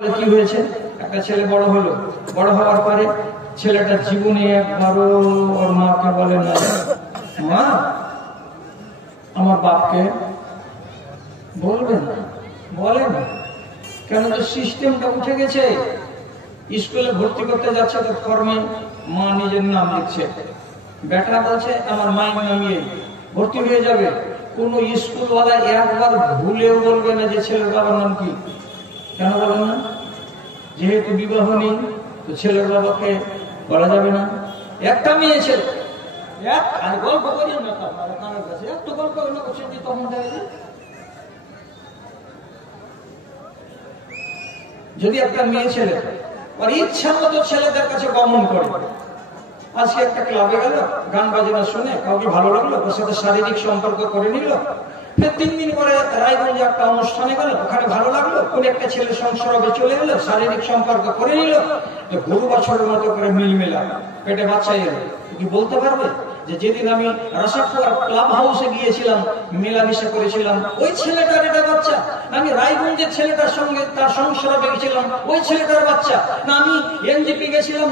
কি হয়েছে, একটা ছেলে বড় হলো, বড় হওয়ার পরে ছেলেটা জীবনে একবারও ওর মাকে বলে না, মা আমার বাপকে বলবে না, বলে না। কেন? তো সিস্টেমটা উঠে গেছে। স্কুলে ভর্তি করতে যাচ্ছে তো ফর্মে মা নিজের নাম লিখছে, বেটা বলছে আমার মায়ের নামিয়ে ভর্তি হয়ে যাবে। কোন স্কুলওয়ালা একবার ভুলেও বলবে না যে ছেলের বাবার নাম কি। কেন বলে না? যেহেতু বিবাহ নেই তো ছেলের বাবাকে বলা যাবে না। একটা মেয়ে ছেলে আর গল্প করি না, কারোর কাছে এত গল্প করছে যে তখন যদি একটা মেয়ে ছেলে আর ইচ্ছা মতো ছেলেদের কাছে গমন করে, আজকে একটা ক্লাবে গেল, গান বাজনা শুনে কাউকে ভালো লাগলো, ওর সাথে শারীরিক সম্পর্ক করে নিল। ফের 3 দিন পরে রায়গঞ্জে একটা অনুষ্ঠানে গেল, ওখানে ভালো লাগলো, কোন একটা ছেলে সংসর্গে চলে গেল, শারীরিক সম্পর্ক করে নিল। গরু বাছরের মতো করে মিলমেলা, পেটে বাচ্চা এলো। কি বলতে পারবে যে যেদিন আমি রাসাপুর ক্লাব হাউসে গিয়েছিলাম, মেলামেশা করেছিলাম, ওই ছেলেটার এটা বাচ্চা? আমি রায়গঞ্জের ছেলেটার সঙ্গে তার সংসর্গে গেছিলাম, ওই ছেলেটার বাচ্চা? না আমি এনজিপি গেছিলাম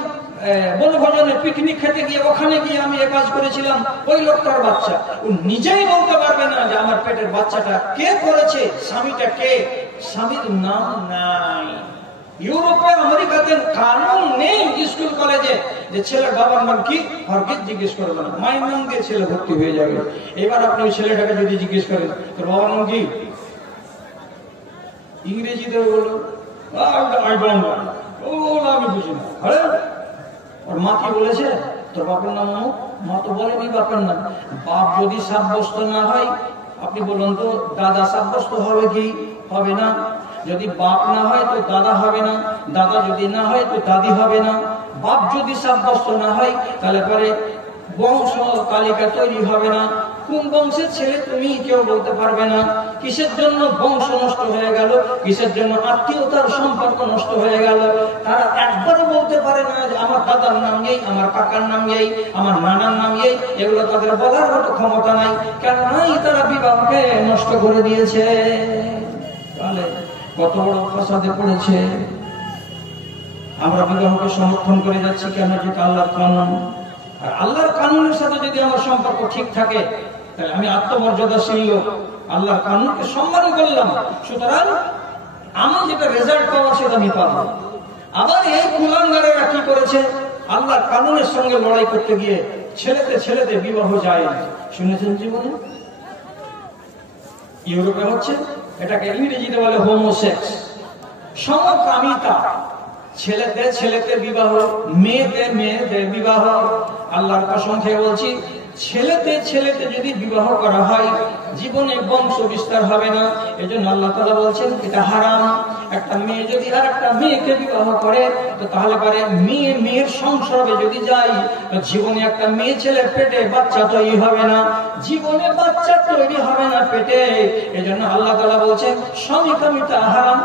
বনভোজনে, পিকনিক খেতে গিয়ে ওখানে গিয়ে আমি এ কাজ করেছিলাম, ওই লোকটার বাচ্চা? ও নিজেই বলতে পারবে না যে আমার পেটের বাচ্চাটা কে করেছে, স্বামীটা কে, স্বামীর নাম নাই। ইউরোপে আমেরিকাতে কানুন নেই স্কুল কলেজে যে ছেলের বাবার নাম কি, হরগিজ জিজ্ঞেস করবে না, মায়ের নাম দিয়ে ছেলে ভর্তি হয়ে যাবে। এবার আপনি ওই ছেলেটাকে যদি জিজ্ঞেস করেন তোর বাবার নাম কি, ইংরেজিতে বলো আমি বুঝি না। ওর মা কি বলেছে তোর বাপের নাম? মা তো বলেনি বাপের নাম। বাপ যদি সাব্যস্ত না হয়, আপনি বলুন তো দাদা সাব্যস্ত হবে কি হবে না? যদি বাপ না হয় তো দাদা হবে না, দাদা যদি না হয় তো দাদি হবে না। বাপ যদি সাব্যস্ত না হয় তাহলে পরে বংশ তালিকা তৈরি হবে না। কোন বংশের ছেলে তুমি কেউ বলতে পারবে না। কিসের জন্য বংশ নষ্ট হয়ে গেল, কিসের জন্য আত্মীয়তার সম্পর্ক নষ্ট হয়ে গেল, তারা একবারও বলতে পারে না যে আমার দাদার নাম এই, আমার কাকার নাম এই, আমার নানার নাম এই। এগুলো তাদের বলার মতো ক্ষমতা নাই, কেননা তারা বিবাহকে নষ্ট করে দিয়েছে। তাহলে কত বড় ফাসাদে পড়েছে। আমরা বিবাহকে সমর্থন করে যাচ্ছি কেন? যেটা আল্লাহর কানুন। আর আল্লাহর কানুনের সাথে যদি আমার সম্পর্ক ঠিক থাকে তাহলে আমি আত্মমর্যাদাশীল লোক, আল্লাহর কানুনকে সম্মান করলাম, সুতরাং আমার যেটা রেজাল্ট পাওয়া সেটা আমি পাবো। আবার এই কুলাঙ্গারেরা কি করেছে, আল্লাহর কানুনের সঙ্গে লড়াই করতে গিয়ে ছেলেতে বিবাহ যায়। শুনেছেন জীবনে? ইউরোপে হচ্ছে, এটাকে ইংরেজিতে বলে হোমোসেক্স, সমকামিতা। ছেলেতে বিবাহ, মেয়েতে বিবাহ। আল্লাহর কসম খেয়ে বলছি, ছেলেতে যদি বিবাহ করা হয় জীবনে বংশ বিস্তার হবে না। এজন্য আল্লাহ তাআলা বলছেন এটা হারাম। একটা মেয়ে যদি আর একটা মেয়েকে বিবাহ করে তো তাহলে পরে মেয়ের সংসর্গে যদি যায় তো জীবনে একটা মেয়ে ছেলের পেটে বাচ্চা তৈরি হবে না, জীবনে বাচ্চা তৈরি হবে না পেটে। এজন্য আল্লাহ তাআলা বলছেন সমকামিতা হারাম,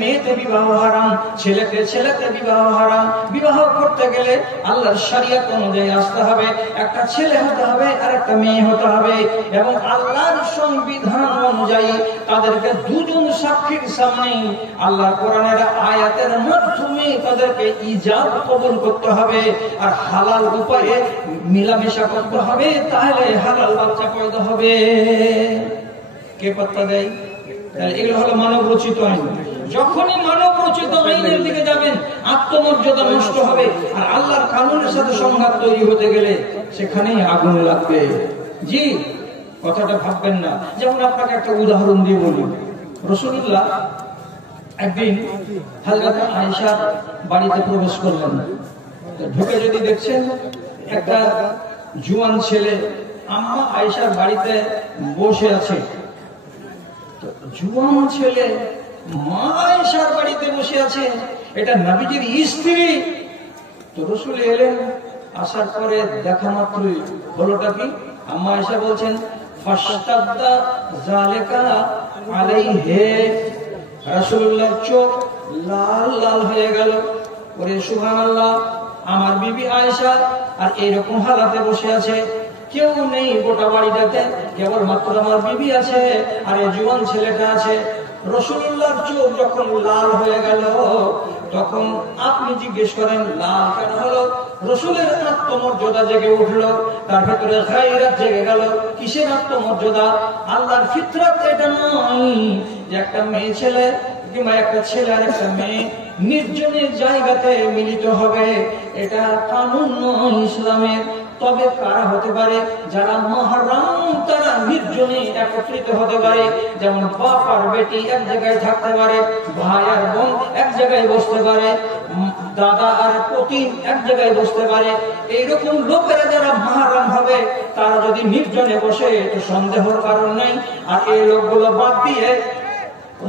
মেয়েতে বিবাহ হারাম, ছেলেতে বিবাহ হারাম। বিবাহ করতে গেলে আল্লাহর শরীয়ত অনুযায়ী আসতে হবে, একটা ছেলে হতে হবে আর একটা মেয়ে হতে হবে, এবং আল্লাহর সংবিধান অনুযায়ী তাদেরকে দুজন সাক্ষীর সামনে আল্লাহর কোরআনের আয়াতের মাধ্যমে তাদেরকে ইজাব কবুল করতে হবে আর হালাল উপায়ে মিলামেশা করতে হবে, তাহলে হালাল বাচ্চা পয়দা হবে। কে পাত্তা দেয়? তাহলে এগুলো হলো মানব রচিত আইন। যখনই মানব রচিত আইনের দিকে যাবেন আত্মমর্যাদা নষ্ট হবে, আর আল্লাহর কানুনের সাথে সংঘাত তৈরি হতে গেলে সেখানেই আগুন লাগবে। জি, কথাটা ভাববেন না। যেমন আপনাকে একটা উদাহরণ দিয়ে বলি, রাসূলুল্লাহ একদিন হযরত আয়েশার বাড়িতে প্রবেশ করলেন। ঢুকে যদি দেখছেন একটা জুয়ান ছেলে আম্মা আয়েশার বাড়িতে বসে আছে। জুয়ান ছেলে মা আয়েশার বাড়িতে বসে আছে, এটা নবীজির স্ত্রী। তো রাসূল এলেন, আসার পরে দেখা মাত্রই হলোটা কি, আম্মা আয়েশা বলছেন ফাশতাদ্দা যালিকা আলাইহি। রাসূলুল্লাহর চোখ লাল লাল হয়ে গেল। ওরে সুবহানাল্লাহ, আমার বিবি আয়েশা আর এইরকম হালাতে বসে আছে, কেউ নেই গোটা বাড়িটাতে, কেবল মাত্র আমার বিবি আছে আর এই জুয়ান ছেলেটা আছে। রাসূলুল্লাহর চোখ যখন লাল হয়ে গেল, তখন আপনি জিজ্ঞেস করেন লাল কেন হলো? রাসূলের আত্মমর্যাদা জেগে উঠলো, তার ভেতরে গায়রাত জেগে গেল। কিসের আত্মমর্যাদা? আল্লাহর ফিতরাত এটা নয় যে একটা মেয়ে ছেলে কিংবা একটা ছেলে আর একটা মেয়ে নির্জনের জায়গাতে মিলিত হবে, এটা কানুন নয় ইসলামের। তবে কারা হতে পারে? যারা মুহররম, তারা নির্জনে একত্রিত হতে পারে। যেমন বাপ আর বেটি এক জায়গায় থাকতে পারে, ভাই আর বোন এক জায়গায় বসতে পারে, দাদা আর পতি এক জায়গায় বসতে পারে। এইরকম লোকেরা যারা মুহররম হবে, তারা যদি নির্জনে বসে তো সন্দেহের কারণ নেই। আর এই লোকগুলো বাদ দিয়ে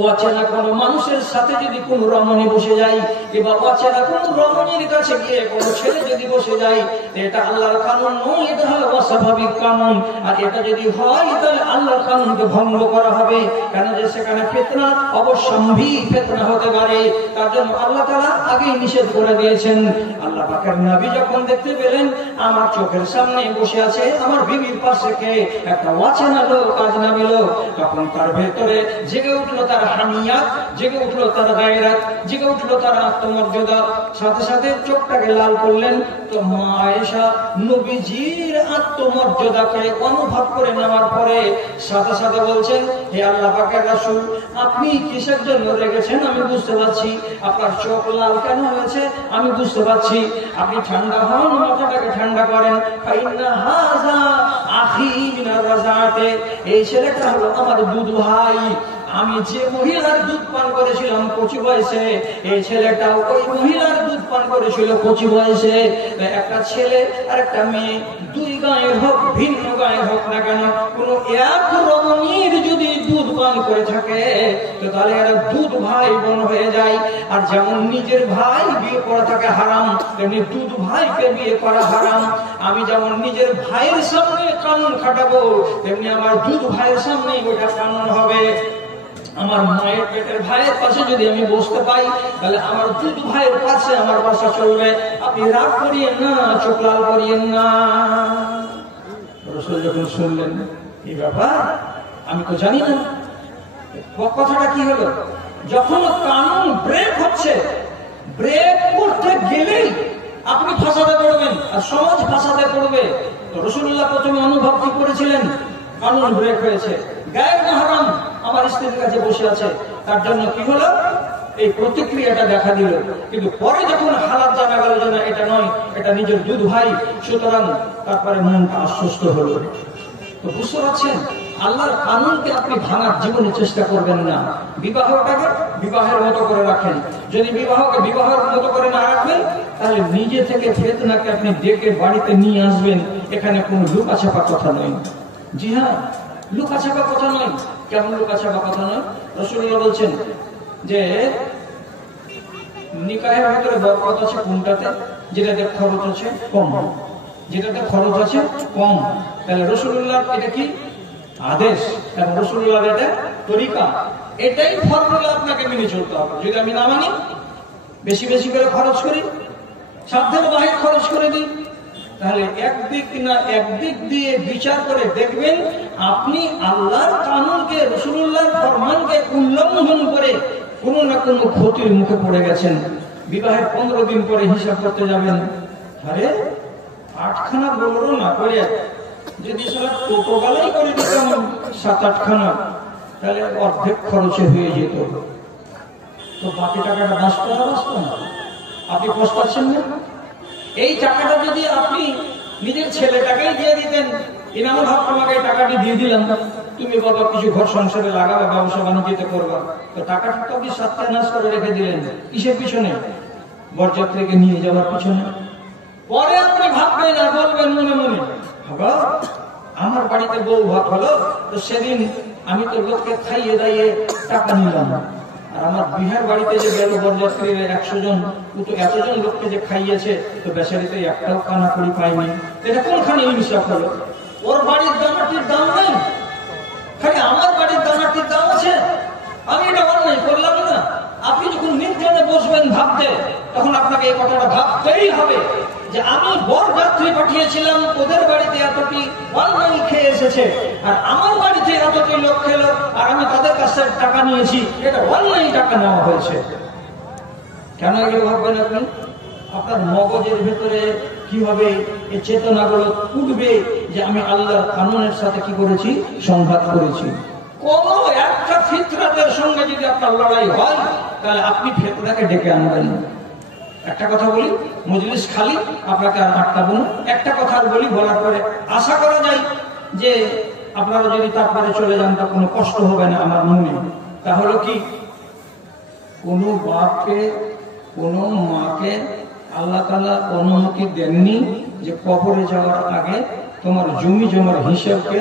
অচেনা কোনো মানুষের সাথে যদি কোন রমণী বসে যায়, কিংবা অচেনা কোন রমণীর কাছে গিয়ে কোনো ছেলে যদি বসে যায়, এটা আল্লাহর কানুন নয়, এটা হলো অস্বাভাবিক কানুন। আর এটা যদি হয় তাহলে আল্লাহর কানুনকে ভঙ্গ করা হবে, কেন যে সেখানে ফিতনা অবশ্যম্ভাবী ফিতনা হতে পারে। তার জন্য আল্লাহ তাআলা আগেই নিষেধ করে দিয়েছেন। আল্লাহ পাকের নবী যখন দেখতে পেলেন আমার চোখের সামনে বসে আছে আমার বিবির পাশে কে একটা অচেনা লোক, আজনবী লোক, তখন তার ভেতরে জেগে উঠলো তার হামিয়াত, জেগে উঠলো তার গায়রাত, জেগে উঠলো তার আত্মমর্যাদা। সাথে সাথে চোখটাকে লাল করলেন। তো মা আয়েশা নবীজির আত্মমর্যাদাকে অনুভব করে নেওয়ার পরে সাথে সাথে বলছেন, হে আল্লাহ পাকের রাসূল, আপনি কিসের জন্য রেগেছেন আমি বুঝতে পারছি, আপনার চোখ লাল কেন হয়েছে আমি বুঝতে পারছি। আপনি ঠান্ডা হন, মাথাটাকে ঠান্ডা করেন। ফাইন্না হাযা আখি মিনার রাযাতে, এই ছেলেটা হলো আমার দুধ ভাই। আমি যে মহিলার দুধ পান করেছিলাম কচি বয়সে, এই ছেলেটাও ওই মহিলার দুধ পান করেছিল কচি বয়সে। একটা ছেলে আর একটা মেয়ে, দুই গায়ের হোক ভিন্ন গায়ের হোক না কেন, কোন এক রমণীর যদি দুধ পান করে থাকে তো তাহলে এরা দুধ ভাই বোন হয়ে যায়। আর যেমন নিজের ভাই বিয়ে করা থাকে হারাম, তেমনি দুধ ভাইকে বিয়ে করা হারাম। আমি যেমন নিজের ভাইয়ের সামনে কানুন খাটাবো, তেমনি আমার দুধ ভাইয়ের সামনে ওটা কানুন হবে। আমার মায়ের পেটের ভাইয়ের পাশে যদি আমি বসতে পাই, তাহলে আমার দুধ ভাইয়ের পাশে আমার বাসা চলবে। আপনি রাগ করিয়েন না, চোখ লাল করিয়েন না। রাসূল যখন শুনলেন এই ব্যাপার, আমি তো জানি না কথাটা কি হলো। যখন কানুন ব্রেক হচ্ছে, ব্রেক করতে গেলেই আপনি ফাসাদে পড়বেন আর সমাজ ফাসাদে পড়বে। তো রাসূলুল্লাহ প্রথমে অনুভব কি করেছিলেন? কানুন ব্রেক হয়েছে, গায়ের মাহরাম আমার স্ত্রীর কাছে বসে আছে, তার জন্য কি হলো এই প্রতিক্রিয়াটা দেখা দিল। কিন্তু পরে যখন হালাত জানা গেল যে না এটা নয়, এটা নিজের দুধ ভাই, সুতরাং তারপরে মনটা আশ্বস্ত হলো। তো বুঝতে পারছেন, আল্লাহর কানুনকে আপনি ভাঙার জীবনে চেষ্টা করবেন না। বিবাহটাকে বিবাহের মতো করে রাখেন। যদি বিবাহকে বিবাহের মতো করে না রাখবেন, তাহলে নিজে থেকে ফিতনাকে আপনি ডেকে বাড়িতে নিয়ে আসবেন। এখানে কোনো লুকাছাপা কথা নয়। জি হ্যাঁ, লুকাছাপা কথা নয়। কেমন লুকাছাপা কথা নয়? রাসূলুল্লাহ বলছেন যে নিকাহের ভিতরে বরকত আছে কোনটাতে? যেটাতে খরচ আছে কম, যেটাতে খরচ আছে কম। তাহলে রাসূলুল্লাহ এটা কি আদেশ এবং রাসূলুল্লাহ এটা তরিকা, এটাই ফর্মুলা আপনাকে মেনে চলতে হবে। যদি আমি না মানি, বেশি বেশি করে খরচ করি, সাধ্যের বাহিরে খরচ করে দিই, তাহলে একদিক না একদিক দিয়ে বিচার করে দেখবেন আপনি আল্লাহর কানুনকে, রাসূলুল্লাহর ফরমানকে উল্লঙ্ঘন করে কোনো না কোনো ক্ষতির মুখে পড়ে গেছেন। বিবাহের 15 দিন পরে হিসাব করতে যাবেন, আরে 8খানা বললো না করে যদি সেটা টোটো গালাই করে দিতাম 7-8খানা, তাহলে অর্ধেক খরচে হয়ে যেত। তো বাকি টাকাটা বাঁচত না, বাঁচত না? আপনি পস্তাচ্ছেন না? এই টাকাটা যদি আপনি নিজের ছেলেটাকেই দিয়ে দিতেন, ইনামুল হক তোমাকে এই টাকাটি দিয়ে দিলাম, তুমি বাবা কিছু ঘর সংসারে লাগাবে, ব্যবসা বাণিজ্যতে করবা, তো টাকাটা তো আপনি সত্যানাশ করে রেখে দিলেন কিসের পিছনে? বরযাত্রীকে নিয়ে যাওয়ার পিছনে। পরে আপনি ভাববেন আর বলবেন মনে মনে, বাবা আমার বাড়িতে বউ ভাত হলো, তো সেদিন আমি তো লোককে খাইয়ে দাইয়ে টাকা নিলাম, আর আমার বিহার বাড়িতে যে গেল বরযাত্রীর 100 জন, তো এতজন লোককে যে খাইয়েছে, তো বেচারিতে একটাও কানা করি পাইনি। এটা কোনখানে ইনসাফ হলো? ওর বাড়ির দানাটির দাম নেই, খালি আমার বাড়ির দানাটির দাম আছে। আমি এটা অন্যায় করলাম না? আপনি যখন নির্জনে বসবেন ভাবতে, তখন আপনাকে আপনাকে এই কথাটা ভাবতেই হবে যে আমি বরযাত্রী পাঠিয়েছিলাম, ওদের বাড়িতে এতটি অন্যায় খেয়ে এসেছে, আর আমার বাড়িতে এতটি লোক খেলো, আর আমি তাদের কাছে টাকা নিয়েছি, এটা অন্যায় টাকা নেওয়া হয়েছে। কেন এগুলো ভাববেন আপনি? আপনার মগজের ভেতরে কিভাবে এই চেতনাগুলো উঠবে যে আমি আল্লাহর কানুনের সাথে কি করেছি, সংঘাত করেছি। কোন একটা ফিতরাতের সঙ্গে যদি আপনার লড়াই হয়, তাহলে আপনি ফিতরাকে ডেকে আনবেন। একটা কথা বলি, মজলিস খালি, আপনাকে আর আটকাবো না। একটা কথা বলি, বলার পরে আশা করা যায় যে আপনারা যদি তারপরে চলে যান তা কোনো কষ্ট হবে না আমার মনে। তাহলে কি, কোন বাপকে কোন মাকে আল্লাহ তাআলা অনুমতি দেননি যে কবরে যাওয়ার আগে তোমার জমি জমার হিসাবকে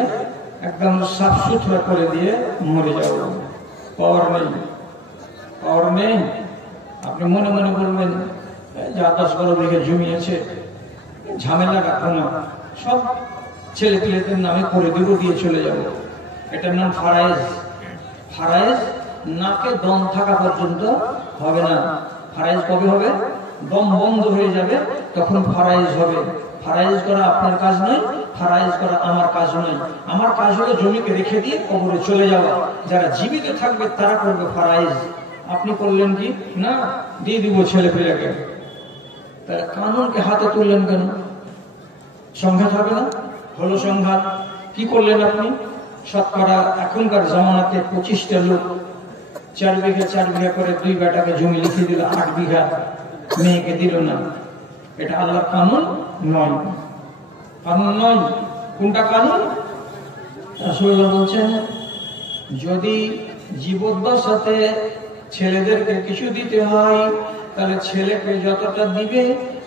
একদম সাফ সুতরা করে দিয়ে মরে যাও। পাওয়ার নেই, পাওয়ার নেই। আপনি মনে মনে বলবেন যা 10-12 বিঘা জমি আছে, ঝামেলা রাখবো না, সব ছেলে পেলেদের নামে করে দেবো, দিয়ে চলে যাব। এটার নাম ফারায়েজ। ফারায়েজ নাকে দম থাকা পর্যন্ত হবে না। ফারায়েজ কবে হবে? দম বন্ধ হয়ে যাবে, তখন ফারায়েজ হবে। ফারায়েজ করা আপনার কাজ নয়, ফারায়েজ করা আমার কাজ নয়। আমার কাজ হলো জমিকে রেখে দিয়ে কবরে চলে যাওয়া। যারা জীবিত থাকবে তারা করবে ফারায়েজ। আপনি করলেন কি না, দিয়ে দিব ছেলে পেলেকে। তাহলে কানুনকে হাতে তুললেন কেন? সংঘাত হবে না? হলো সংঘাত। কি করলেন আপনি? শতকরা এখনকার জামানাতে 25টা লোক 4 বিঘা 4 বিঘা করে 2 বেটাকে জমি লিখে দিল, 8 বিঘা মেয়েকে দিল না। এটা আল্লাহর কানুন নয়, কানুন নয়। কোনটা কানুন? রাসূলুল্লাহ বলছেন, যদি জীবদ্দশাতে ছেলেদেরকে কিছু দিতে হয়, তাহলে ছেলেকে যতটা দিবে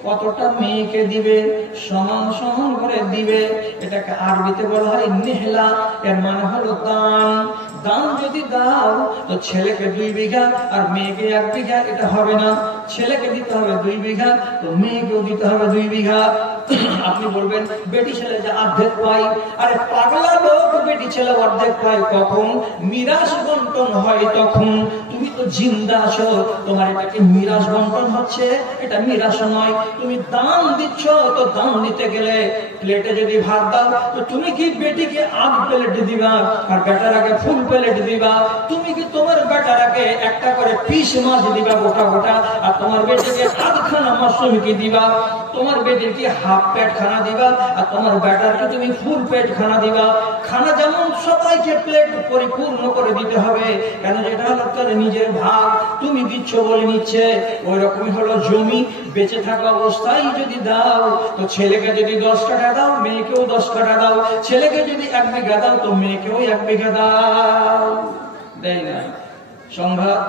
কতটা মেয়েকে দিবে, সমান সমান করে দিবে। এটাকে আরবিতে বলা হয় নেহলা। এর মানে হলো দান। দান যদি দাও তো ছেলেকে 2 বিঘা আর মেয়েকে 1 বিঘা, এটা হবে না। ছেলেকে দিতে হবে 2 বিঘা, তো মেয়েকেও দিতে হবে 2 বিঘা। আপনি বলবেন বেটি ছেলে যে অর্ধেক পাই। আরে পাগলা লোক, বেটি ছেলে অর্ধেক পায় কখন? মিরাজ বন্টন হয় তখন। তুমি তো জিন্দা আছো, তোমার এটাকে মিরাজ বন্টন হচ্ছে, এটা মিরাজ নয়। তুমি দান দিচ্ছ, তো দান দিতে গেলে প্লেটে যদি ভাত দাও, তো তুমি কি বেটিকে 8 প্লেট দিবা আর বেটার আগে ফুল প্লেট দিবা? তুমি কি তোমার বেটার আগে একটা করে পিস মাছ দিবা গোটা গোটা, আর তোমার বেটিকে আধখানা মাশরুমকি দিবা? তোমার বেটির কি হাফ পেট খানা দিবা, আর তোমার বেটারকে তুমি ফুল পেট খানা দিবা? খানা যেমন সবাইকে প্লেট পরিপূর্ণ করে দিতে হবে, কেন যেটা হলো তার নিজের ভাগ, তুমি দিচ্ছ বলে নিচ্ছে। ওই রকমই হলো জমি। বেঁচে থাকা অবস্থায় যদি দাও, তো ছেলেকে যদি 10 কাঠা দাও, মেয়েকেও 10 কাঠা দাও। ছেলেকে যদি 1 বিঘা দাও, তো মেয়েকেও 1 বিঘা দাও। দেয় না, সংঘাত।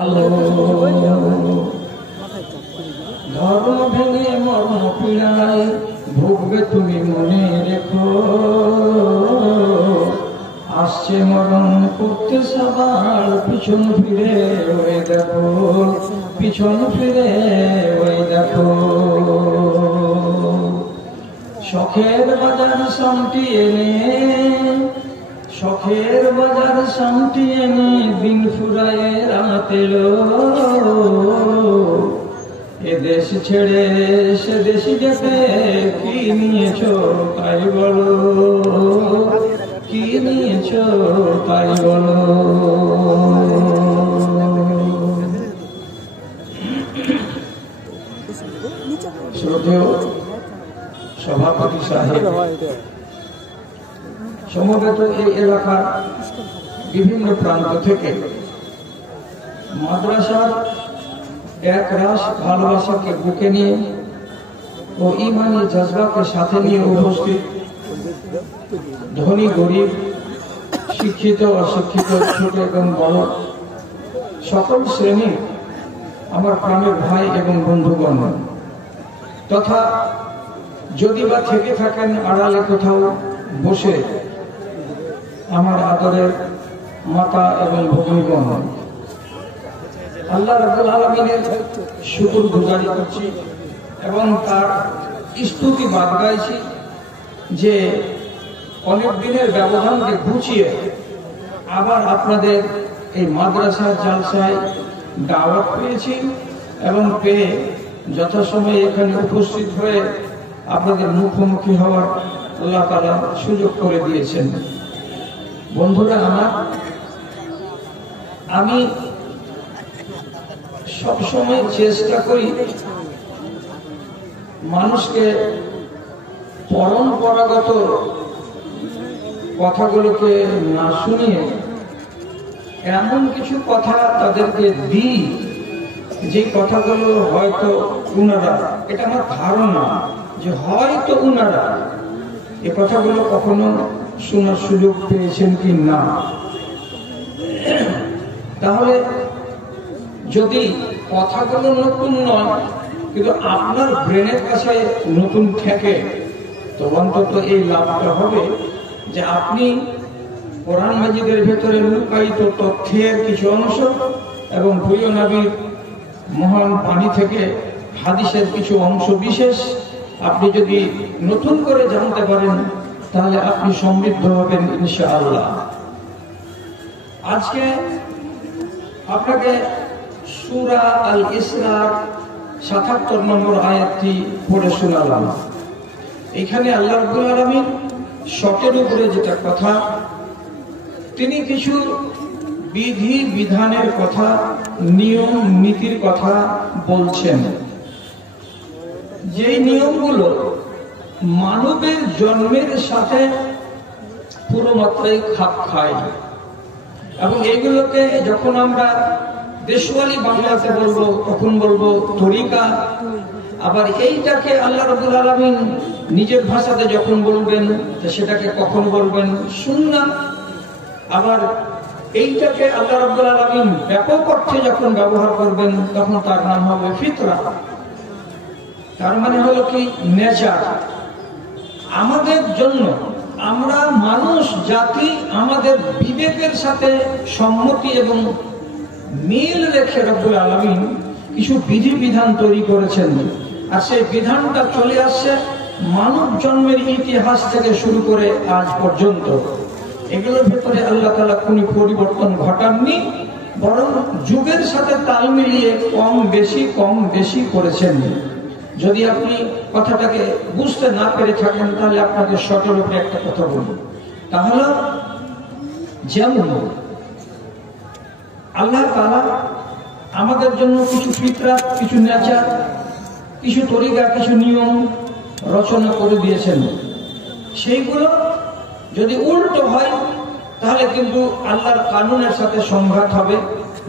আল্লাহ ধর্ম ভেঙে মর্ম পীড়ায় ভুগবে তুমি মনে রেখো, আসছে মরণ করতে সবার, পিছন ফিরে ওই দেখো, পিছন ফিরে ওই দেখো। শখের বাজার শান্তি এনে, শখের বাজার শান্তি এনে দিন ফুরায় রাত এলো। এদেশ ছেড়ে সে দেশে যেতে কি নিয়েছো তাই বলো, কি নিয়েছো তাই বলো। শ্রদ্ধেয় সভাপতি সাহেব, সমবেত এই এলাকার বিভিন্ন প্রান্ত থেকে মাদ্রাসার এক রাস ভালোবাসাকে বুকে নিয়ে ও ইমানি জজবাকে সাথে নিয়ে উপস্থিত ধনী গরিব, শিক্ষিত অশিক্ষিত, ছোট এবং বড় সকল শ্রেণী আমার প্রাণের ভাই এবং বন্ধুগণ, তথা যদি বা থেকে থাকেন আড়ালে কোথাও বসে আমার আদরের মাতা এবং ভগ্নীগণ, আল্লাহ রাব্বুল আলামিনের শুকর গুজারি করছি এবং তার স্তুতি বাদ গাইছি যে অনেক দিনের ব্যবধানকে ঘুচিয়ে আবার আপনাদের এই মাদ্রাসার জালসায় দাওয়াত পেয়েছি এবং পেয়ে যথাসময়ে এখানে উপস্থিত হয়ে আপনাদের মুখোমুখি হওয়ার আল্লাহ তাআলা সুযোগ করে দিয়েছেন। বন্ধুরা আমার, আমি সবসময় চেষ্টা করি মানুষকে পরম্পরাগত কথাগুলোকে না শুনিয়ে এমন কিছু কথা তাদেরকে দিই যে কথাগুলো হয়তো উনারা, এটা আমার ধারণা যে হয়তো উনারা এ কথাগুলো কখনো শোনার সুযোগ পেয়েছেন কি না। তাহলে যদি কথাগুলো নতুন নয় কিন্তু আপনার ব্রেনের কাছে নতুন থাকে, তো অন্তত এই লাভটা হবে যে আপনি কোরআন মাজিদের ভেতরে লুকায়িত তথ্যের কিছু অংশ এবং প্রিয় নবীর মহান বাণী থেকে হাদিসের কিছু অংশ বিশেষ আপনি যদি নতুন করে জানতে পারেন তাহলে আপনি সমৃদ্ধ হবেন ইনশাআল্লাহ। আজকে আপনাকে সূরা আল ইসরার ৭৭ নম্বর আয়াতটি পড়ে শোনালাম। এখানে আল্লাহ রাব্বুল আলামিন শটের উপরে যেটা কথা, তিনি কিছু বিধি বিধানের কথা, নিয়ম নীতির কথা বলছেন, যে নিয়মগুলো মানবের জন্মের সাথে পুরো মাত্রায় খাপ খায় এবং এগুলোকে যখন আমরা দেশওয়ালি বাংলাতে বলবো তখন বলবো তরিকা, আবার এইটাকে আল্লাহ রাব্বুল আলামিন নিজের ভাষাতে যখন বলবেন সেটাকে কখন বলবেন সুন্নাহ, আবার এইটাকে আল্লাহ রাব্বুল আলামিন ব্যাপক অর্থে যখন ব্যবহার করবেন তখন তার নাম হবে ফিতরা। তার মানে হলো কি নেচার। আমাদের জন্য, আমরা মানুষ জাতি আমাদের বিবেকের সাথে সম্মতি এবং মিল রেখে রব্বুল আলামিন কিছু বিধি বিধান তৈরি করেছেন, আর সেই বিধানটা চলে আসছে মানব জন্মের ইতিহাস থেকে শুরু করে আজ পর্যন্ত। এগুলোর ভেতরে আল্লাহ তাআলা কোনো পরিবর্তন ঘটাননি, বরং যুগের সাথে তাল মিলিয়ে কম বেশি করেছেন। যদি আপনি কথাটাকে বুঝতে না পেরে থাকেন তাহলে আপনাকে শর্টের উপরে একটা কথা বলবো, তাহলে যেমন আল্লাহ তাআলা আমাদের জন্য কিছু ফিতরাত, কিছু নেচার, কিছু তরিকা, কিছু নিয়ম রচনা করে দিয়েছেন। সেইগুলো যদি উল্টো হয় তাহলে কিন্তু আল্লাহর কানুনের সাথে সংঘাত হবে,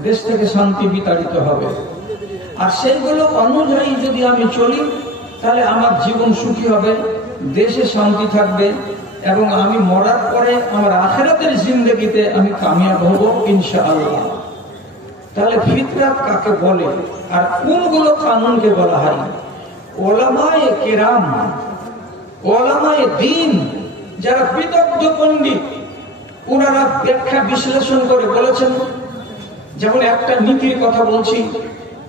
দেশ থেকে শান্তি বিতাড়িত হবে। আর সেইগুলো অনুযায়ী যদি আমি চলি তাহলে আমার জীবন সুখী হবে, দেশে শান্তি থাকবে এবং আমি মরার পরে আমার আখিরাতের জিন্দেগিতে আমি কামিয়াব হব ইনশাআল্লাহ। তাহলে ফিতরাত কাকে বলে আর কোনগুলো কানুনকে বলা হয়? ওলামায়ে কেরাম, ওলামায়ে দ্বীন, যারা বিদগ্ধ পণ্ডিত, ওনারা ব্যাখ্যা বিশ্লেষণ করে বলেছেন। যেমন একটা নীতির কথা বলছি,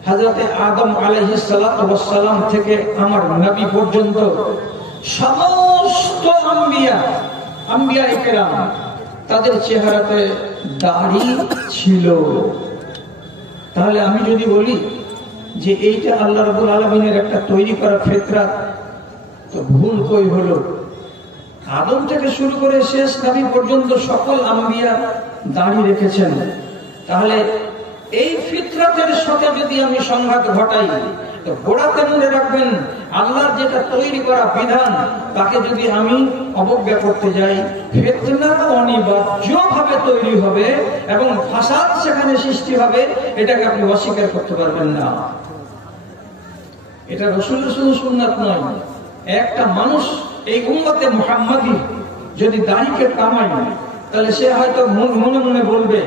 হযরতে আদম আলাইহিস সালাতু ওয়াস সালাম থেকে আমার নবী পর্যন্ত সমস্ত আম্বিয়ায়ে কেরাম তাদের চেহারাতে দাড়ি ছিল। তাহলে আমি যদি বলি যে এইটা আল্লাহ রাব্বুল আলামিনের একটা তৈরি করা ফিতরাত, তো ভুল কই হলো? আদম থেকে শুরু করে শেষ নবী পর্যন্ত সকল আম্বিয়া দাড়ি রেখেছেন। তাহলে এই ফিতরাতের সাথে যদি আমি সংঘাত ঘটাই তো গোড়াতে মনে রাখবেন আল্লাহর যেটা তৈরি করা বিধান তাকে যদি আমি অবজ্ঞা করতে যাই, ফিতনা অনিবার্যভাবে তৈরি হবে এবং ফাসাদ সেখানে সৃষ্টি হবে, এটাকে আপনি অস্বীকার করতে পারবেন না। এটা রাসূলের সুন্নাত নয়। একটা মানুষ এই উম্মতে মুহাম্মাদি যদি দাড়িকে কামায় তাহলে সে হয়তো মনে মনে বলবে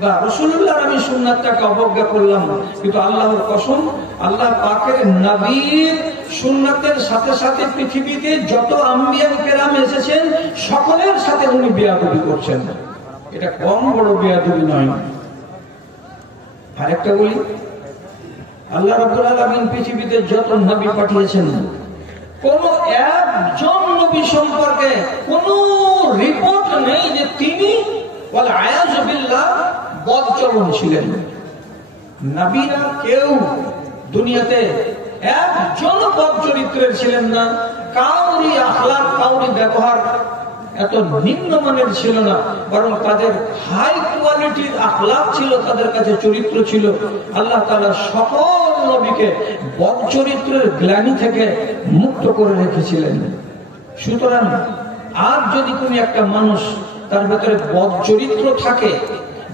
বা রাসূলুল্লাহর আমি সুন্নাতটাকে অবজ্ঞা করলাম, কিন্তু আল্লাহর কসম, আল্লাহ পাকের নবীর সুন্নাতের সাথে সাথে পৃথিবীতে যত আম্বিয়া কেরাম এসেছেন সকলের সাথে উনি বেয়াদবি করছেন। এটা কম বড় বেয়াদবি নয়। আরেকটা বলি, আল্লাহ রাব্বুল আলামিন পৃথিবীতে যত নবী পাঠিয়েছেন কোন একজন নবী সম্পর্কে কোন রিপোর্ট নেই যে তিনি ওয়াল আয়াযু বিল্লাহ বদচলন ছিলেন। নবীরা কেউ দুনিয়াতে একজন পদ চরিত্রের ছিলেন না, কাউরি আখলাক কাউরি ব্যবহার এত নিম্নমানের ছিল না, বরং তাদের হাই কোয়ালিটির আখলাক ছিল, তাদের কাছে চরিত্র ছিল। আল্লাহ তাআলা সকল নবীকে বদ চরিত্রের গ্লানি থেকে মুক্ত করে রেখেছিলেন। সুতরাং আর যদি কোনো একটা মানুষ তার ভেতরে বদ চরিত্র থাকে,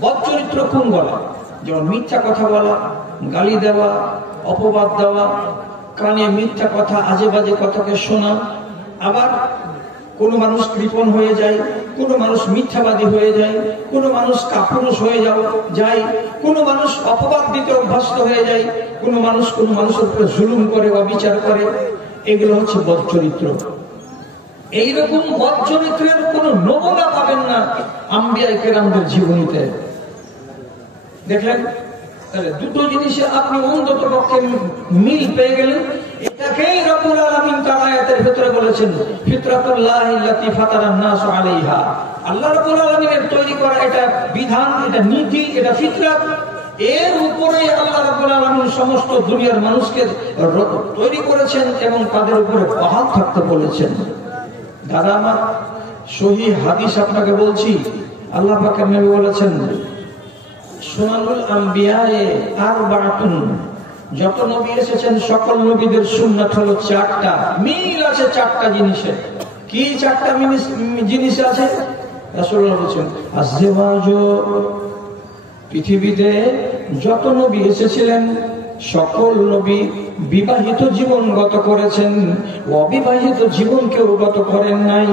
বদ চরিত্র কোন বলা, যেমন মিথ্যা কথা বলা, গালি দেওয়া, অপবাদ দেওয়া, কানে মিথ্যা কথা, আজে বাজে কথাকে শোনা, আবার কোন মানুষ কৃপণ হয়ে যায়, কোন মানুষ মিথ্যাবাদী হয়ে যায়, কোন মানুষ কাপুরুষ হয়ে যায়, কোন মানুষ অপবাদ দিতে অভ্যস্ত হয়ে যায়, কোন মানুষ কোন মানুষের উপরে জুলুম করে বা বিচার করে, এগুলো হচ্ছে বদ চরিত্র। এইরকম বদ চরিত্রের কোন নমুনা পাবেন না আম্বিয়া কেরামদের জীবনীতে। দেখলেন, তাহলে দুটো জিনিসে আপনি অন্তত পক্ষে মিল পেয়ে গেলেন। এটাকেই রব্বুল আলামিন তার আয়াতের ভিতরে বলেছেন, ফিতরাতুল্লাহি আল্লাতী ফাতারান নাস আলাইহা। আল্লাহ রাব্বুল আলামিনের তৈরি করা এটা বিধান, এটা নীতি, এটা ফিতরাত, এর উপরে আল্লাহ রাব্বুল আলামিন সমস্ত দুনিয়ার মানুষকে তৈরি করেছেন এবং তাদের উপরে বহাল থাকতে বলেছেন। দাদা আমার, সহিহ হাদিস আপনাকে বলছি, আল্লাহ পাকের নবী বলেছেন, সুনানুল আম্বিয়ায়ে আরবাআতুন, যত নবী এসেছেন সকল নবীদের সুন্নাত হলো চারটা, মিল আছে চারটা জিনিসে। কি চারটা জিনিস আছে? রাসূলুল্লাহ বলেছেন, আযওয়াজু, পৃথিবীতে যত নবী এসেছিলেন সকল নবী বিবাহিত জীবন গত করেছেন, অবিবাহিত জীবন কেউ গত করেন নাই।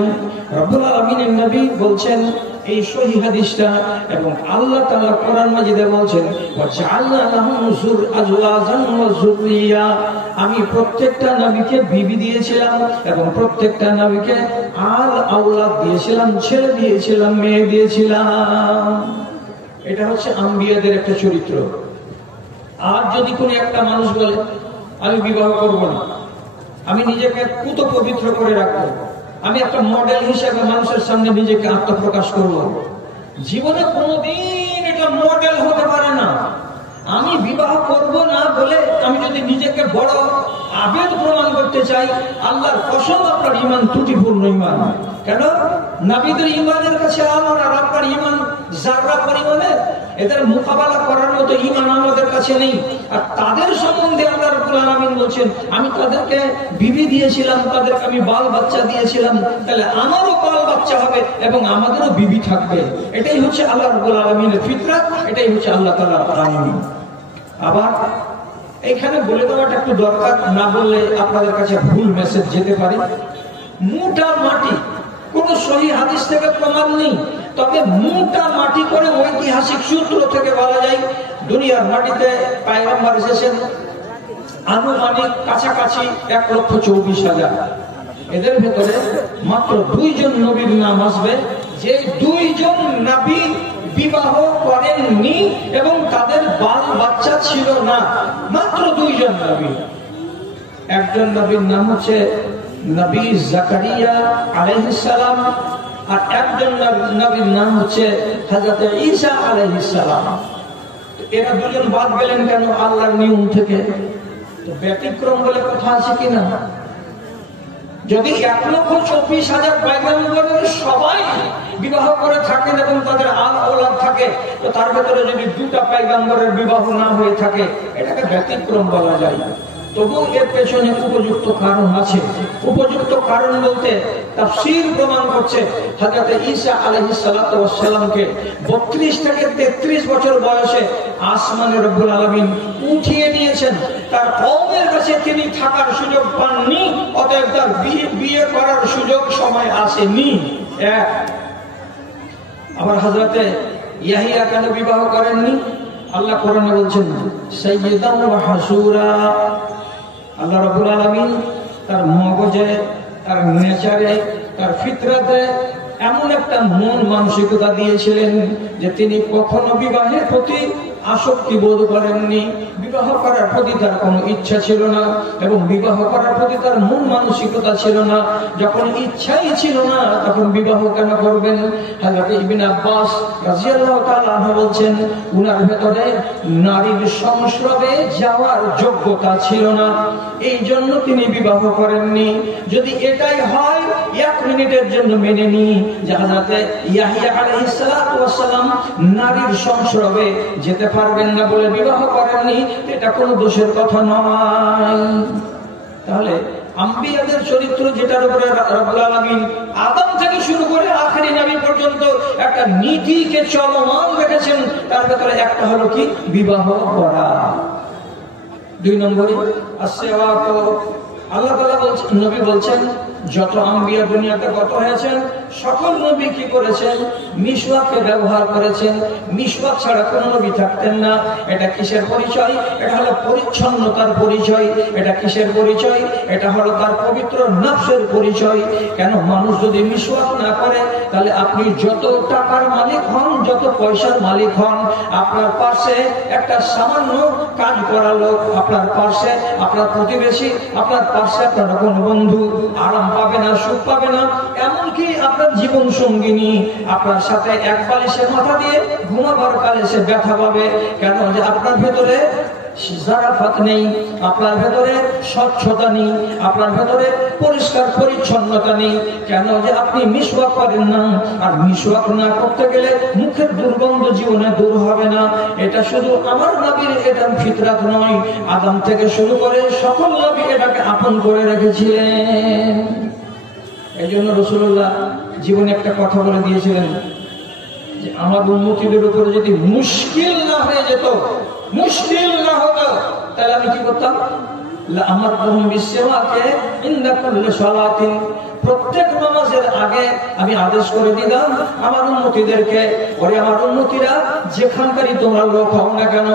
রব্বুল আলামিনের নবী বলছেন এই সহিহ হাদিসটা, এবং আল্লাহ তাআলা কোরআন মাজিদে বলছেন, ওয়াজআলনা লাহুম আজওয়াজান ওয়া যুররিয়া, আমি প্রত্যেকটা নবীকে বিবি দিয়েছিলাম এবং প্রত্যেকটা নবীকে আল আওলাদ দিয়েছিলাম, ছেলে দিয়েছিলাম, মেয়ে দিয়েছিলাম। এটা হচ্ছে আম্বিয়াদের একটা চরিত্র। আর যদি কোনো একটা মানুষ বলে আমি বিবাহ করব না, আমি নিজেকে পুত পবিত্র করে রাখবো, আমি একটা মডেল হিসেবে মানুষের সামনে নিজেকে আত্মপ্রকাশ করব, জীবনে কোনোদিন এটা মডেল হতে পারে না। আমি বিবাহ করব না বলে আমি যদি নিজেকে বড় আবেদ প্রমাণ করতে চাই, আল্লাহর কসম আপনার ঈমান ত্রুটিপূর্ণ ঈমান। কেন? নবীদের ঈমানের কাছে আমার আর আপনার ঈমান যারা পরিমাণের, এদের মোকাবেলা করার মতো ঈমান আমাদের কাছে নেই। আর তাদের সম্বন্ধে আল্লাহ রাব্বুল আলামিন বলছেন, আমি তাদেরকে বিবি দিয়েছিলাম, তাদেরকে আমি বাল বাচ্চা দিয়েছিলাম, তাহলে আমারও বাল বাচ্চা হবে এবং আমাদেরও বিবি থাকবে। এটাই হচ্ছে আল্লাহ রাব্বুল আলামিনের ফিতরাত, এটাই হচ্ছে আল্লাহ তাআলার আইন। আবার এখানে বলে দেওয়াটা একটু দরকার, না বললে আপনাদের কাছে ভুল মেসেজ যেতে পারে। মোটা মাটি, কোন সহিহ হাদিস থেকে প্রমাণ নেই, তবে মোটা মাটি করে ঐতিহাসিক সূত্র থেকে বলা যায় দুনিয়ার মাটিতে পয়গম্বর এসেছেন আনুমানিক কাছাকাছি 1,24,000। এদের ভেতরে মাত্র 2 জন নবীর নাম আসবে, যে 2 জন নবী বিবাহ করেননি এবং তাদের বাল বাচ্চা ছিল না। মাত্র 2 জন নবী। একজন নবীর নাম হচ্ছে নবী জাকারিয়া আলাইহিস সালাম, আর একজন নবীর নাম হচ্ছে হযরত ঈসা আলাইহিস সালাম। এরা 2 জন বাদ গেলেন কেন আল্লাহর নিয়ম থেকে? তো ব্যতিক্রম বলে কথা আছে কিনা? যদি 1,24,000 পয়গম্বরের সবাই বিবাহ করে থাকেন এবং তাদের আল আওলাদ থাকে, তো তার ভেতরে যদি 2টা পয়গম্বরের বিবাহ না হয়ে থাকে, এটাকে ব্যতিক্রম বলা যায়। তবু এর পেছনে উপযুক্ত কারণ আছে। উপযুক্ত কারণ বলতে তাফসীর প্রমাণ করছে, হযরত ঈসা আলাইহিস সালাতু ওয়াস সালামকে 32 থেকে 33 বছর বয়সে আসমানে রব্বুল আলামিন উঠিয়ে নিয়েছেন। তার কওমের কাছে তিনি থাকার সুযোগ পাননি, অতএব তার বিয়ে করার সুযোগ সময় আসেনি। আবার হযরতে ইয়াহিয়া কেন বিবাহ করেননি? আল্লাহ কোরআনে বলছেন সাইয়্যিদান ওয়া হাসুরা। আল্লাহ রাব্বুল আলামিন তার মগজে, তার নেচারে, তার ফিতরাতে এমন একটা মন মানসিকতা দিয়েছিলেন যে তিনি কখনো বিবাহের প্রতি আসক্তি বোধ করেননি, বিবাহ করার প্রতি তার কোনো ইচ্ছা ছিল না এবং বিবাহ করার প্রতি তার মন মানসিকতা ছিল না। যখন ইচ্ছাই ছিল না তখন বিবাহ কেন করবেন? হযরত ইবনে আব্বাস রাদিয়াল্লাহু তাআলা আনহু বলছেন, উনার ভেতরে নারীর সংস্রবে যাওয়ার যোগ্যতা ছিল না, এই জন্য তিনি বিবাহ করেননি। যদি এটাই হয়, 1 মিনিটের জন্য মেনে নিই যে হযরত ইয়াহইয়া আলাইহিস সালাতু ওয়াস সালাম নারীর সংস্রবে যেতে পারবেন না বলে বিবাহ করেননি, এটা কোনো দোষের কথা নয়। তাহলে আম্বিয়াদের চরিত্র যেটার উপরে রব্বুল আলামিন আদম থেকে শুরু করে আখেরি নবী পর্যন্ত একটা নীতিকে চলমান রেখেছেন, তার ভেতরে একটা হলো কি? বিবাহ করা। 2 নম্বরে আসওয়াক। আল্লাহ তাআলা বলছেন, নবী বলছেন, যত আম্বিয়া দুনিয়াতে গত হয়েছেন সকল নবী কি করেছেন? মিসওয়াককে ব্যবহার করেছেন। মিসওয়াক ছাড়া কোন নবী থাকতেন না। এটা কিসের পরিচয়? এটা হলো পরিচ্ছন্নতার পরিচয়। এটা কিসের পরিচয়? এটা হলো তার পবিত্র নফসের পরিচয়। কেন? মানুষ যদি মিসওয়াক না করে, তাহলে আপনি যত টাকার মালিক হন, যত পয়সার মালিক হন, আপনার পাশে একটা সামান্য কাজ করা লোক, আপনার পাশে আপনার প্রতিবেশী, আপনার পাশে আপনার কোন বন্ধু আরাম পাবে না, সুখ পাবে না। এমনকি আপনার জীবন সঙ্গিনী আপনার সাথে এক বালিশে মাথা দিয়ে ঘুমাবার কালে সে ব্যথা পাবে। কেন? যে আপনার ভেতরে জারাফাত নেই, আপনার ভেতরে স্বচ্ছতা নেই, আপনার ভেতরে পরিষ্কার পরিচ্ছন্নতা নেই। কেন? যে আপনি মিসওয়াক করেন না। আর মিসওয়াক না করতে গেলে মুখের দুর্গন্ধ জীবনে দূর হবে না। এটা শুধু আমার নবীর এটা ফিতরাত নয়, আদম থেকে শুরু করে সকল নবী এটাকে আপন করে রেখেছিলেন। এই জন্য রাসূলুল্লাহ জীবনে একটা কথা বলে দিয়েছিলেন যে আমার উম্মতীদের উপরে যদি মুশকিল না হয়ে যেত, মুশকিল না হতো, তাহলে আমি কি করতাম? আমার বিসওয়াকে ইনদা কুল্লি সালাতিন, প্রত্যেক নামাজের আগে আমি আদেশ করে দিলাম আমার উম্মতীদেরকে, ওরে আমার উম্মতীরা যেখানকারই তোমরা লোক হও না কেন,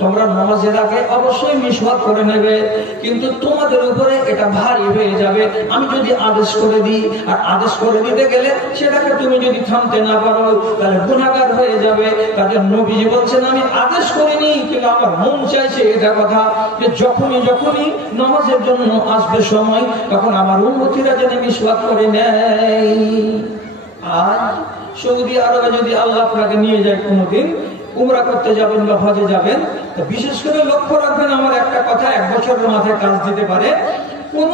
তোমরা নামাজের আগে অবশ্যই মিসওয়াক করে নেবে। কিন্তু তোমাদের উপরে এটা ভারী হয়ে যাবে আমি যদি আদেশ করে দিই। আর আদেশ করে দিতে গেলে সেটাকে তুমি যদি থামতে না পারো, তাহলে গুনাহগার হয়ে যাবে। তাদের নবীজি বলছেন, আমি আদেশ করিনি, কিন্তু আমার মন চাইছে এটা কথা যে যখনই নামাজের জন্য আসবে সময়, তখন আমার উম্মতীরা যেন মিসওয়াক করে নেয়। আজ সৌদি আরবে যদি আল্লাহ আপনাকে নিয়ে যায় কোনোদিন উমরা করতে যাবেন বা হজে যাবেন, তো বিশেষ করে লক্ষ্য রাখবেন আমার একটা কথা 1 বছরের মাথায় কাজ দিতে পারে। কোন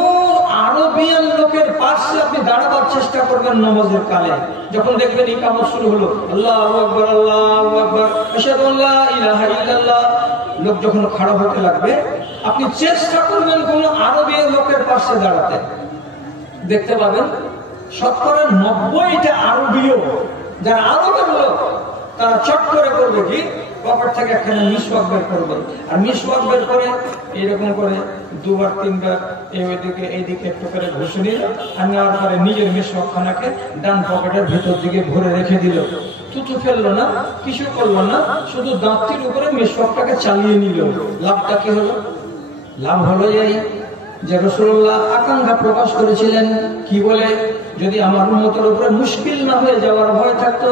আরবিয়ান লোকের পাশে আপনি দাঁড়াবার চেষ্টা করবেন নামাজের কালে। যখন দেখবেন ইকামত শুরু হলো, আল্লাহু আকবার আল্লাহু আকবার আশহাদু আল্লা ইলাহা ইল্লাল্লাহ, লোক যখন খাড়া হতে লাগবে, আপনি চেষ্টা করবেন কোন আরবিয়ান লোকের পাশে দাঁড়াতে। দেখতে পাবেন শতকরা 90টা আরবীয় যারা আরবের লোক, তারা চট করে করবে কি, পকেট থেকে একখানে মিসওয়াক বের করবে। আর মিসওয়াক বের করে এইরকম করে 2বার 3বার এইদিকে একটু করে ঘষে নিল, আর নেওয়ার পরে নিজের মিসওয়াক খানাকে ডান পকেটের ভেতর দিকে ভরে রেখে দিল। থুতু ফেললো না, কিছু করলো না, শুধু দাঁতটির উপরে মিসওয়াকটাকে চালিয়ে নিল। লাভটা কি হলো? লাভ হলো এই যে রাসূলুল্লাহ আকাঙ্ক্ষা প্রকাশ করেছিলেন, কি বলে? যদি আমার উম্মতের উপরে মুশকিল না হয়ে যাওয়ার ভয় থাকতো,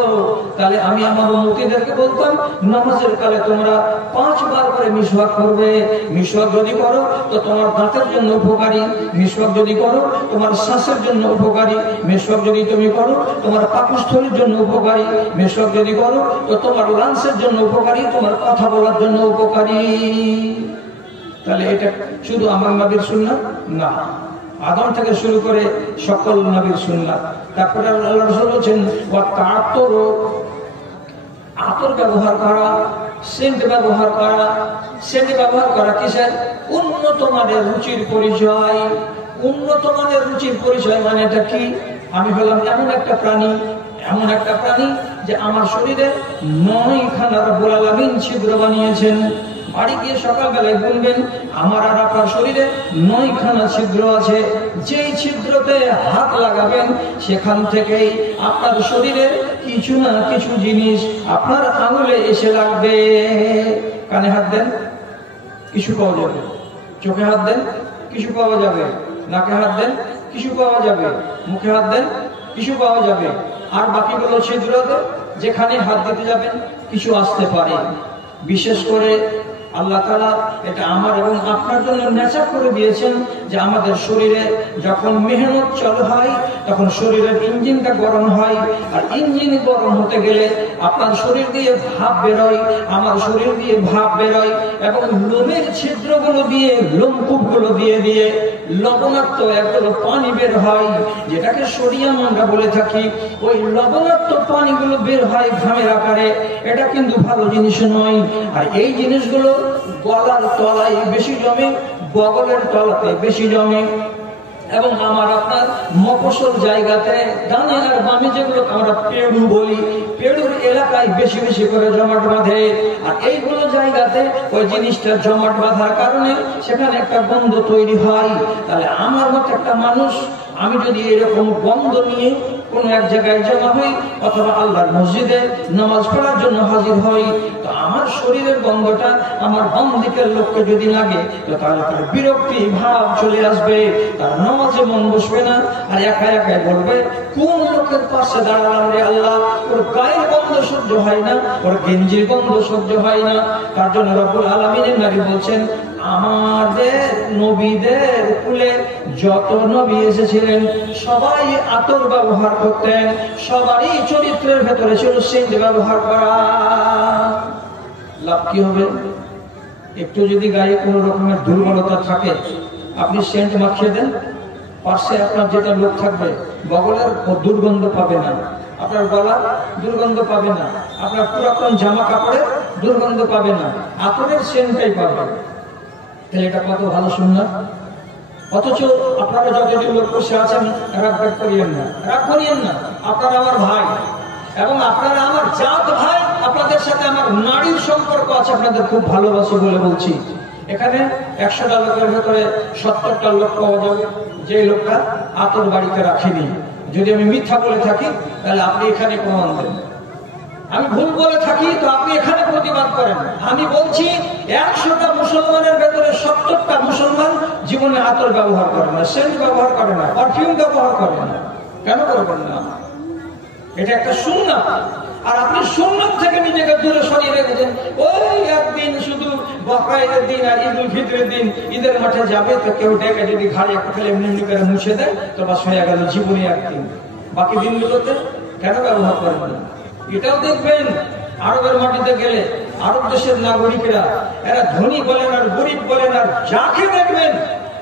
তাহলে আমি আমার উম্মতীদেরকে বলতাম নামাজের কালে তোমরা 5 বার করে মিসওয়াক করবে। মিসওয়াক যদি করো তো তোমার দাঁতের জন্য উপকারী, মিসওয়াক যদি করো তোমার শ্বাসের জন্য উপকারী, মিসওয়াক যদি তুমি করো তোমার পাকস্থলীর জন্য উপকারী, মিসওয়াক যদি করো তো তোমার লাংসের জন্য উপকারী, তোমার কথা বলার জন্য উপকারী। তাহলে এটা শুধু আমার নবীর সুন্নাত না, আদম থেকে শুরু করে সকল নবীর সুন্নাত। তারপরে আল্লাহ রাসূল বলেছেন আতর ব্যবহার করা, সেন্ট ব্যবহার করা। সেন্ট ব্যবহার করা কিসের? উন্নত মানের রুচির পরিচয়। উন্নত মানের রুচির পরিচয় মানে এটা কি? আমি হলাম এমন একটা প্রাণী যে আমার শরীরে 9খানা রব্বুল আলামিন ছিদ্র বানিয়েছেন। বাড়ি গিয়ে সকালবেলায় বলবেন আমার আর আপনার শরীরে 9খানা ছিদ্র আছে। যেই ছিদ্রতে হাত লাগাবেন সেখান থেকেই আপনার শরীরে কিছু না কিছু জিনিস আপনার আঙুলে এসে লাগবে। কানে হাত দেন, কিছু পাওয়া যাবে। চোখে হাত দেন, কিছু পাওয়া যাবে। নাকে হাত দেন, কিছু পাওয়া যাবে। মুখে হাত দেন, কিছু পাওয়া যাবে। আর বাকিগুলো ছিদ্রতে যেখানে হাত দিতে যাবেন কিছু আসতে পারে। বিশেষ করে আল্লাহ তাআলা এটা আমার এবং আপনার জন্য নেচার করে দিয়েছেন যে আমাদের শরীরে যখন মেহনত চালু হয় তখন শরীরের ইঞ্জিনটা গরম হয়, আর ইঞ্জিন গরম হতে গেলে আপনার শরীর দিয়ে ভাপ বেরোয়, আমার শরীর দিয়ে ভাপ বেরোয়, এবং লোমের ছিদ্রগুলো দিয়ে লোমকূপগুলো দিয়ে দিয়ে লবণাক্ত একগুলো পানি বের হয়, যেটাকে সোডিয়াম আমরা বলে থাকি। ওই লবণাক্ত পানিগুলো বের হয় ঘামের আকারে। এটা কিন্তু ভালো জিনিস নয়। আর এই জিনিসগুলো গলার তলায় বেশি জমে, বগলের তলাতে বেশি জমে, এবং আমার আপনার মফস্বল জায়গাতে ডানে আর বামে যেগুলো আমরা পেড়ু বলি, পেড়ুর এলাকায় বেশি বেশি করে জমাট বাঁধে। আর এইগুলো জায়গাতে ওই জিনিসটা জমাট বাঁধার কারণে সেখানে একটা গন্ধ তৈরি হয়। তাহলে আমার মতো একটা মানুষ, আমি যদি এরকম গন্ধ নিয়ে কোন এক জায়গায় জমা হই অথবা আল্লাহর মসজিদে নামাজ পড়ার জন্য হাজির হই, তো আমার শরীরের গন্ধটা আমার বাম দিকের লোককে যদি লাগে তো তাহলে তার বিরক্তি ভাব চলে আসবে, তার নামাজে মন বসবে না, আর একা একাই বলবে কোন লোকের পাশে দাঁড়ালাম রে আল্লাহ, ওর গায়ের গন্ধ সহ্য হয় না, ওর গেঞ্জির গন্ধ সহ্য হয় না। তার জন্য রব্বুল আলামিনের নবী বলছেন, আমাদের নবীদের কুলে যত নবী এসেছিলেন সবাই আতর ব্যবহার করতেন, সবারই চরিত্রের ভেতরে ছিল সেন্ট ব্যবহার করা। লাভ কি হবে? একটু যদি গায়ে কোনো রকমের দুর্বলতা থাকে আপনি সেন্ট মাখিয়ে দেন, পাশে আপনার যেটা লোক থাকবে বগলের দুর্গন্ধ পাবে না, আপনার গলা দুর্গন্ধ পাবে না, আপনার পুরাতন জামা কাপড়ের দুর্গন্ধ পাবে না, আতরের সেন্টটাই পাবে। তাহলে এটা কত ভালো সুন্দর। অথচ আপনারা যতটি লোক বসে আছেন রাগ করিয়েন না, রাগ করিয়েন না। আপনারা আমার ভাই এবং আপনারা আমার জাত ভাই, আপনাদের সাথে আমার নারীর সম্পর্ক আছে, আপনাদের খুব ভালোবাসি বলে বলছি। এখানে 100টা লোকের ভেতরে 70টা লোক পাওয়া যাবে যে লোকটা আতর বাড়িতে রাখেনি। যদি আমি মিথ্যা বলে থাকি তাহলে আপনি এখানে প্রমাণ দেন, আমি ভুল বলে থাকি তো আপনি এখানে প্রতিবাদ করেন। আমি বলছি 100টা মুসলমানের ভেতরে 70টা মুসলমান জীবনে আতর ব্যবহার করে না, সেন্ট ব্যবহার করে না, পারফিউম ব্যবহার করে না। কেন করবেন না? এটা একটা সুন্নাত। আর আপনি সুন্নাত থেকে নিজেকে দূরে সরিয়ে রেখেছেন। ওই একদিন শুধু বকরা ঈদের দিন আর ঈদ উল ফিতরের দিন ঈদের মাঠে যাবে, তো কেউ ডেকে যদি ঘাড়ে একটা ফেলে এমনি এমনি করে মুছে দেয় তো বাস হয়ে গেল জীবনে একদিন। বাকি দিনগুলোতে কেন ব্যবহার করেন না? এটাও দেখবেন আরবের মাটিতে গেলে আরব দেশের নাগরিকেরা, এরা ধনী বলেন আর গরিব বলেন আর যাকে দেখবেন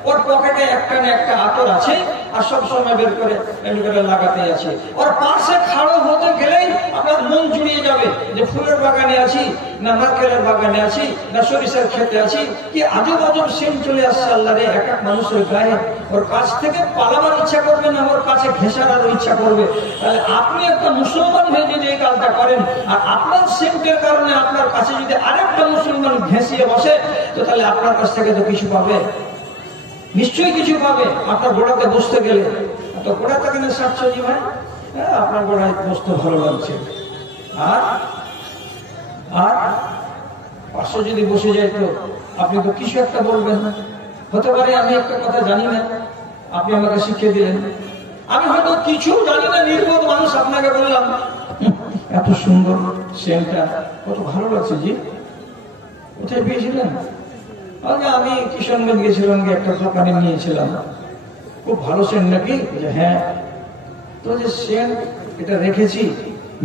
ওর পকেটে একটা না একটা আতর আছে আর সব সময় বের করে এমনি করে লাগাতে আছে। ওর পাশে খাড়ো হতে গেলেই আপনার মন জুড়িয়ে যাবে যে ফুলের বাগানে আছি না নারকেলের বাগানে আছি না সরিষার খেতে আছি, কি আজব আজব সেন্ট চলে আসছে আল্লাহ রে এক এক মানুষের গায়ে। ওর কাছ থেকে পালাবার ইচ্ছা করবে না, ওর কাছে ঘেঁষার ইচ্ছা করবে। তাহলে আপনি একটা মুসলমান হয়ে যদি এই কাজটা করেন আর আপনার সেন্টের কারণে আপনার কাছে যদি আরেকটা মুসলমান ঘেঁষিয়ে বসে, তো তাহলে আপনার কাছ থেকে তো কিছু পাবে, নিশ্চয়ই কিছু পাবে। আপনার গোড়াতে বসতে গেলে তো গোড়াতে কেন সাতশো ভাই, আপনার গোড়ায় বসতে ভালো লাগছে, আর আর পাশে যদি বসে যায় তো আপনি তো কিছু একটা বলবেন না। হতে পারে আমি একটা কথা জানি না, আপনি আমাকে শিখিয়ে দিলেন, আমি হয়তো কিছু জানি না, নির্বোধ মানুষ, আপনাকে বললাম এত সুন্দর সেন্টটা কত ভালো লাগছে জি, কোথায় পেয়েছিলেন? আমি কিশোরগঞ্জ গেছিলাম, একটা দোকানে নিয়েছিলাম, খুব ভালো সেন্ট নাকি? হ্যাঁ। তো যে সেন্ট এটা রেখেছি,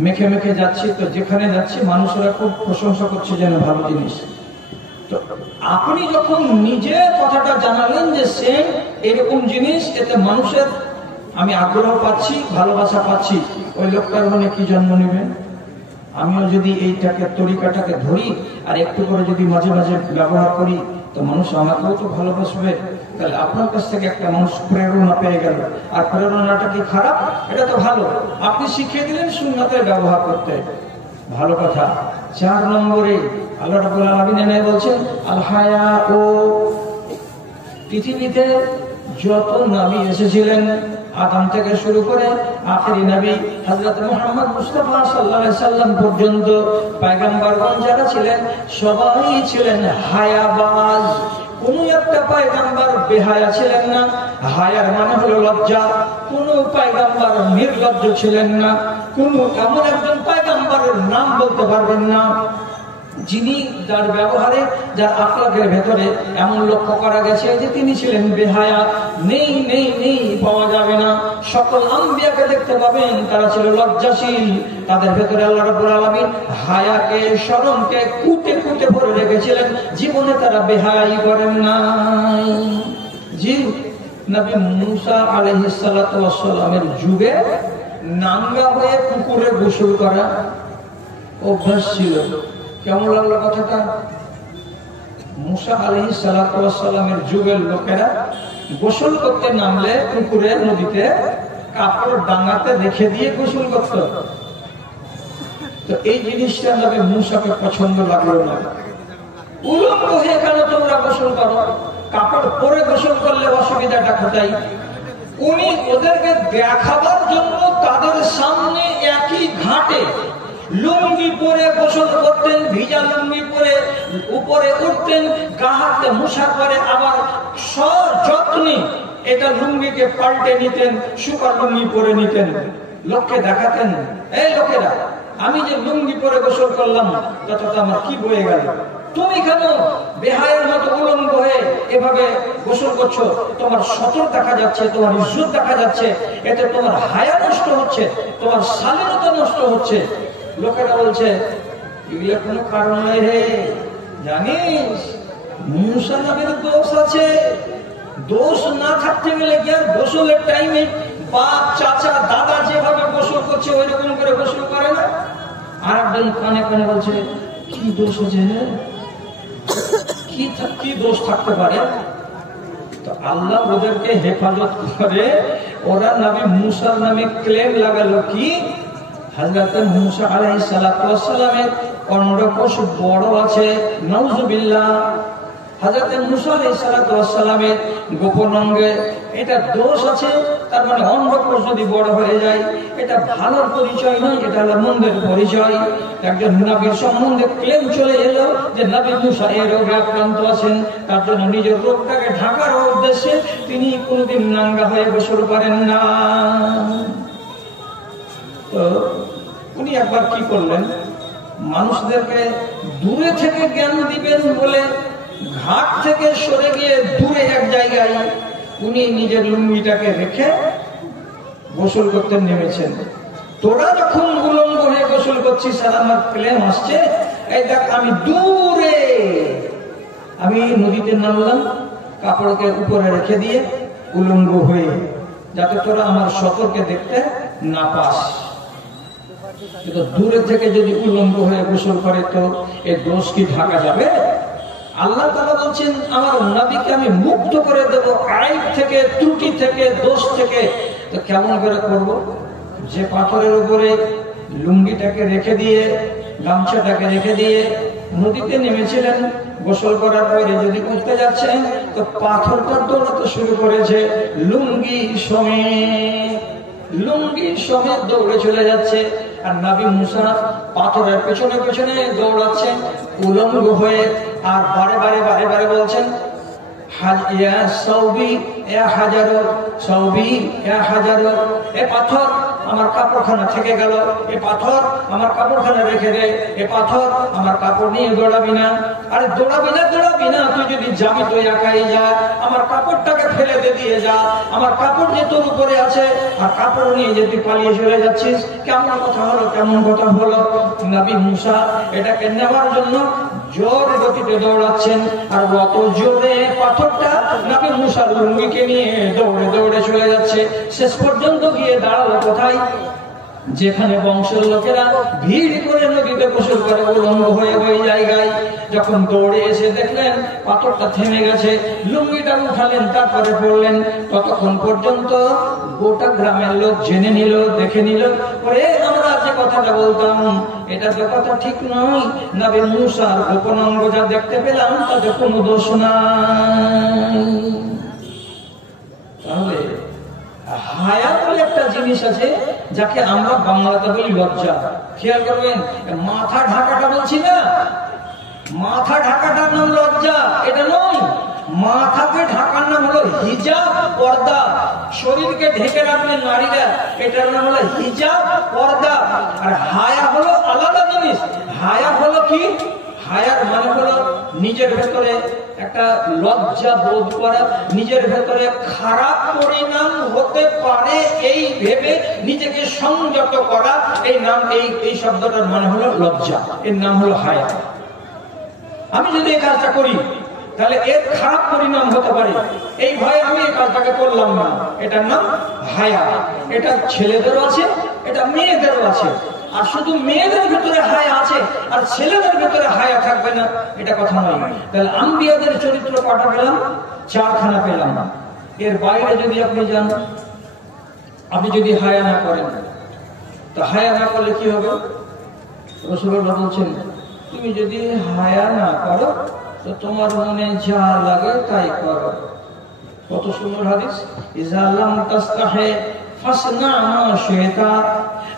মেখে মেখে যাচ্ছি, তো যেখানে যাচ্ছি মানুষেরা খুব প্রশংসা করছে যেন ভালো জিনিস। তো আপনি যখন নিজে কথাটা জানালেন যে সেন্ট এরকম জিনিস, এতে মানুষের আমি আগ্রহ পাচ্ছি, ভালোবাসা পাচ্ছি, ওই লোকটার মনে কি জন্ম নেবেন? আমিও যদি এইটাকে তরিকাটাকে ধরি আর একটু করে যদি মাঝে মাঝে ব্যবহার করি তো মানুষ আমাকেও তো ভালোবাসবে। তাহলে আপনার কাছ থেকে একটা মানুষ প্রেরণা পেয়ে গেল, আর প্রেরণাটা কি খারাপ? এটা তো ভালো। আপনি শিখিয়ে দিলেন সুন্নাতে ব্যবহার করতে, ভালো কথা। 4 নম্বরে আল্লাহ রাব্বুল আলামিন বলছেন আল হায়া। ও পৃথিবীতে যত নবী এসেছিলেন আদম থেকে শুরু করে আখেরি নবী হযরত মুহাম্মদ মুস্তাফা সাল্লাল্লাহু আলাইহি সাল্লাম পর্যন্ত পয়গম্বরগণ যারা ছিলেন সবাই ছিলেন হায়াবাজ। কোন একটা পয়গম্বর বেহায়া ছিলেন না। হায়ার মানে হলো লজ্জা। কোন পয়গম্বর নির্লজ্জ ছিলেন না। কোন এমন একজন পয়গম্বরের নাম বলতে পারবেন না যিনি যার ব্যবহারে যার আখলাকের ভেতরে এমন লক্ষ্য করা গেছে যে তিনি ছিলেন বেহায়া, নেই নেই নেই পাওয়া যাবে না। সকল আম্বিয়াকে দেখতে পাবেন তারা ছিল লজ্জাশীল, তাদের ভেতরে আল্লাহ রাব্বুল আলামিন হায়াকে শরমকে কুটে কুটে ভরে রেখেছিলেন, জীবনে তারা বেহায়াই করেন নাই। জি, নবী মুসা আলাইহিস সালাতু ওয়াস সালামের যুগে নাঙ্গা হয়ে পুকুরে গোসল করা অভ্যাস ছিল। কেমন লাগলো কথাটা? মুসা আলাইহিস সালাতু ওয়াস সালামের যুগের লোকেরা গোসল করতে নামলে পুকুরে নদীতে কাপড় ডাঙাতে রেখে দিয়ে গোসল করত। তো এই জিনিসটা নবী মুসাকে পছন্দ লাগলো না। উলঙ্গ হয়ে কেন তোমরা গোসল করো? কাপড় পরে গোসল করলে অসুবিধাটা কোথায়? উনি ওদেরকে দেখাবার জন্য তাদের সামনে একই ঘাটে লুঙ্গি পরে গোসল করতেন, ভিজা লুঙ্গি পরে উপরে উঠতেন, গা হাতে মুসা করে আবার সযত্নে এটা লুঙ্গিকে পাল্টে নিতেন, শুকা লুঙ্গি পরে নিতেন, লোককে দেখাতেন, এই লোকেরা আমি যে লুঙ্গি পরে গোসল করলাম ততটা আমার কি বয়ে গেল, তুমি কেন বেহায়ের মতো উলঙ্গ হয়ে এভাবে গোসল করছো? তোমার সতর দেখা যাচ্ছে, তোমার ইজ্জত দেখা যাচ্ছে, এতে তোমার হায়া নষ্ট হচ্ছে, তোমার শালীনতা নষ্ট হচ্ছে। লোকেরা বলছে এগুলো কোনো কারণ নাই রে, জানিস মুসা নবীর দোষ আছে। দোষ না থাকতে গেলে কি আর গোসলের টাইমে বাপ চাচা দাদা যেভাবে গোসল করছে ওই রকম করে গোসল করে না? আর একজন কানে কানে বলছে কি দোষ আছে, কি দোষ থাকতে পারে? তো আল্লাহ ওদেরকে হেফাজত করে, ওরা নবী মুসার নামে ক্লেম লাগালো কি হযরত মুসা আলাইহিস সালাতু ওয়াস সালামের অন্ডকোষ বড় আছে, নাউজুবিল্লাহ। হযরত মুসা আলাইহিস সালাতু ওয়াস সালামের গোপন অঙ্গে এটা দোষ আছে, তার মানে অন্ডকোষ যদি বড় হয়ে যায় এটা ভালোর পরিচয় নয়, এটা হলো মন্দের পরিচয়। একজন নবীর সম্বন্ধে ক্লেম চলে এলো যে নবী মুসা এই রোগে আক্রান্ত আছেন, তার জন্য নিজের রোগটাকে ঢাকার উদ্দেশ্যে তিনি কোনোদিন নাঙ্গা হয়ে গোসল করেন না। তো উনি একবার কি করলেন, মানুষদেরকে দূরে থেকে জ্ঞান দিবেন বলে ঘাট থেকে সরে গিয়ে দূরে এক জায়গায় উনি নিজের লুঙ্গিটাকে রেখে গোসল করতে নেমেছেন। তোরা যখন উলঙ্গ হয়ে গোসল করছিস আর আমার ক্লেম আসছে, এই দেখ আমি দূরে আমি নদীতে নামলাম কাপড়কে উপরে রেখে দিয়ে উলঙ্গ হয়ে, যাতে তোরা আমার সতর্কে দেখতে না পাস। কিন্তু দূরে থেকে যদি উলঙ্গ হয়ে গোসল করে তো এই দোষ কি ঢাকা যাবে? আল্লাহ তাআলা বলছেন আমার নবীকে আমি মুক্ত করে দেব আইব থেকে, ত্রুটি থেকে, দোষ থেকে। তো কেমন করে করব? যে পাথরের উপরে লুঙ্গিটাকে রেখে দিয়ে গামছাটাকে রেখে দিয়ে নদীতে নেমেছিলেন, গোসল করার পরে যদি উঠতে যাচ্ছেন তো পাথরটা দৌড়াতে শুরু করেছে, লুঙ্গি সমেত দৌড়ে চলে যাচ্ছে। আর নবী মুসা পাথরের পেছনে পেছনে দৌড়াচ্ছেন উলঙ্গ হয়ে, আর বারে বারে বারে বারে বলছেন এ পাথর আমার কাপড়খানা থেকে গেল, এ পাথর আমার কাপড়খানা রেখে দে, এ পাথর আমার কাপড় নিয়ে দৌড়াবি না। আরে দৌড়াবি না, তুই যদি যাবি তুই একাই যা, আমার কাপড়টাকে ফেলে দিয়ে যা, আমার কাপড় যে তোর উপরে আছে আর কাপড় নিয়ে যে তুই পালিয়ে চলে যাচ্ছিস, কেমন কথা হলো? নবী মুসা এটাকে নেওয়ার জন্য জোর গতিতে দৌড়াচ্ছেন, আর অত জোরে পাথরটা নবী মুসার লুঙ্গিকে নিয়ে দৌড়ে দৌড়ে চলে যাচ্ছে। শেষ পর্যন্ত গিয়ে দাঁড়ালো কোথায়? যেখানে বংশের লোকেরা ভিড় করে নদীতে গোসল করে উলঙ্গ হয়ে ওই জায়গায়। যখন দৌড়ে এসে দেখলেন পাথরটা থেমে গেছে, লুঙ্গিটা উঠালেন, তারপরে পড়লেন। ততক্ষণ পর্যন্ত গোটা গ্রামের লোক জেনে নিল, দেখে নিল, পরে আমরা যে কথাটা বলতাম এটা তো কথা ঠিক নয়, নবী মুসার গোপন অঙ্গ যা দেখতে পেলাম তাতে কোনো দোষ নাই। তাহলে হায়া বলে একটা জিনিস আছে যাকে আমরা বাংলাতে বলি লজ্জা। খেয়াল করবেন, মাথা ঢাকাটা বলছি না, মাথা ঢাকাটার নাম লজ্জা এটা নয়। মাথাকে ঢাকার নাম হলো হিজাব, পর্দা। শরীরকে ঢেকে রাখবেন নারীরা, এটার নাম হলো হিজাব, পর্দা। আর হায়া হলো আলাদা জিনিস। হায়া হলো কি? হায়ার মানে হলো নিজের ভেতরে একটা লজ্জা বোধ করা, নিজের ভেতরে খারাপ পরিণাম হতে পারে এই ভেবে নিজেকে সংযত করা। এই নাম এই শব্দটার মানে হলো লজ্জা, এর নাম হলো হায়া। আমি যদি এই কাজটা করি তাহলে এর খারাপ পরিণাম হতে পারে, এই ভয়ে আমি এই কাজটাকে করলাম না, এটার নাম হায়া। এটা ছেলেদেরও আছে, এটা মেয়েদেরও আছে। আর শুধু মেয়েদের ভিতরে হায়া আছে আর ছেলেদের ভিতরে হায়া থাকবে না, এটা কথা নয়। তাহলে আম্বিয়াদের চরিত্র কটা পেলাম? 4খানা পেলাম। এর বাইরে যদি আপনি যান, আপনি যদি হায়া না করেন, তো হায়া না করলে কি হবে? রাসূলুল্লাহ বলছেন, তুমি যদি হায়া না করো তো তোমার মনে যা লাগে তাই করো। কত সুন্দর হাদিস! ইযা লাম তাস্তাহি ফাসনা মা শি'তা।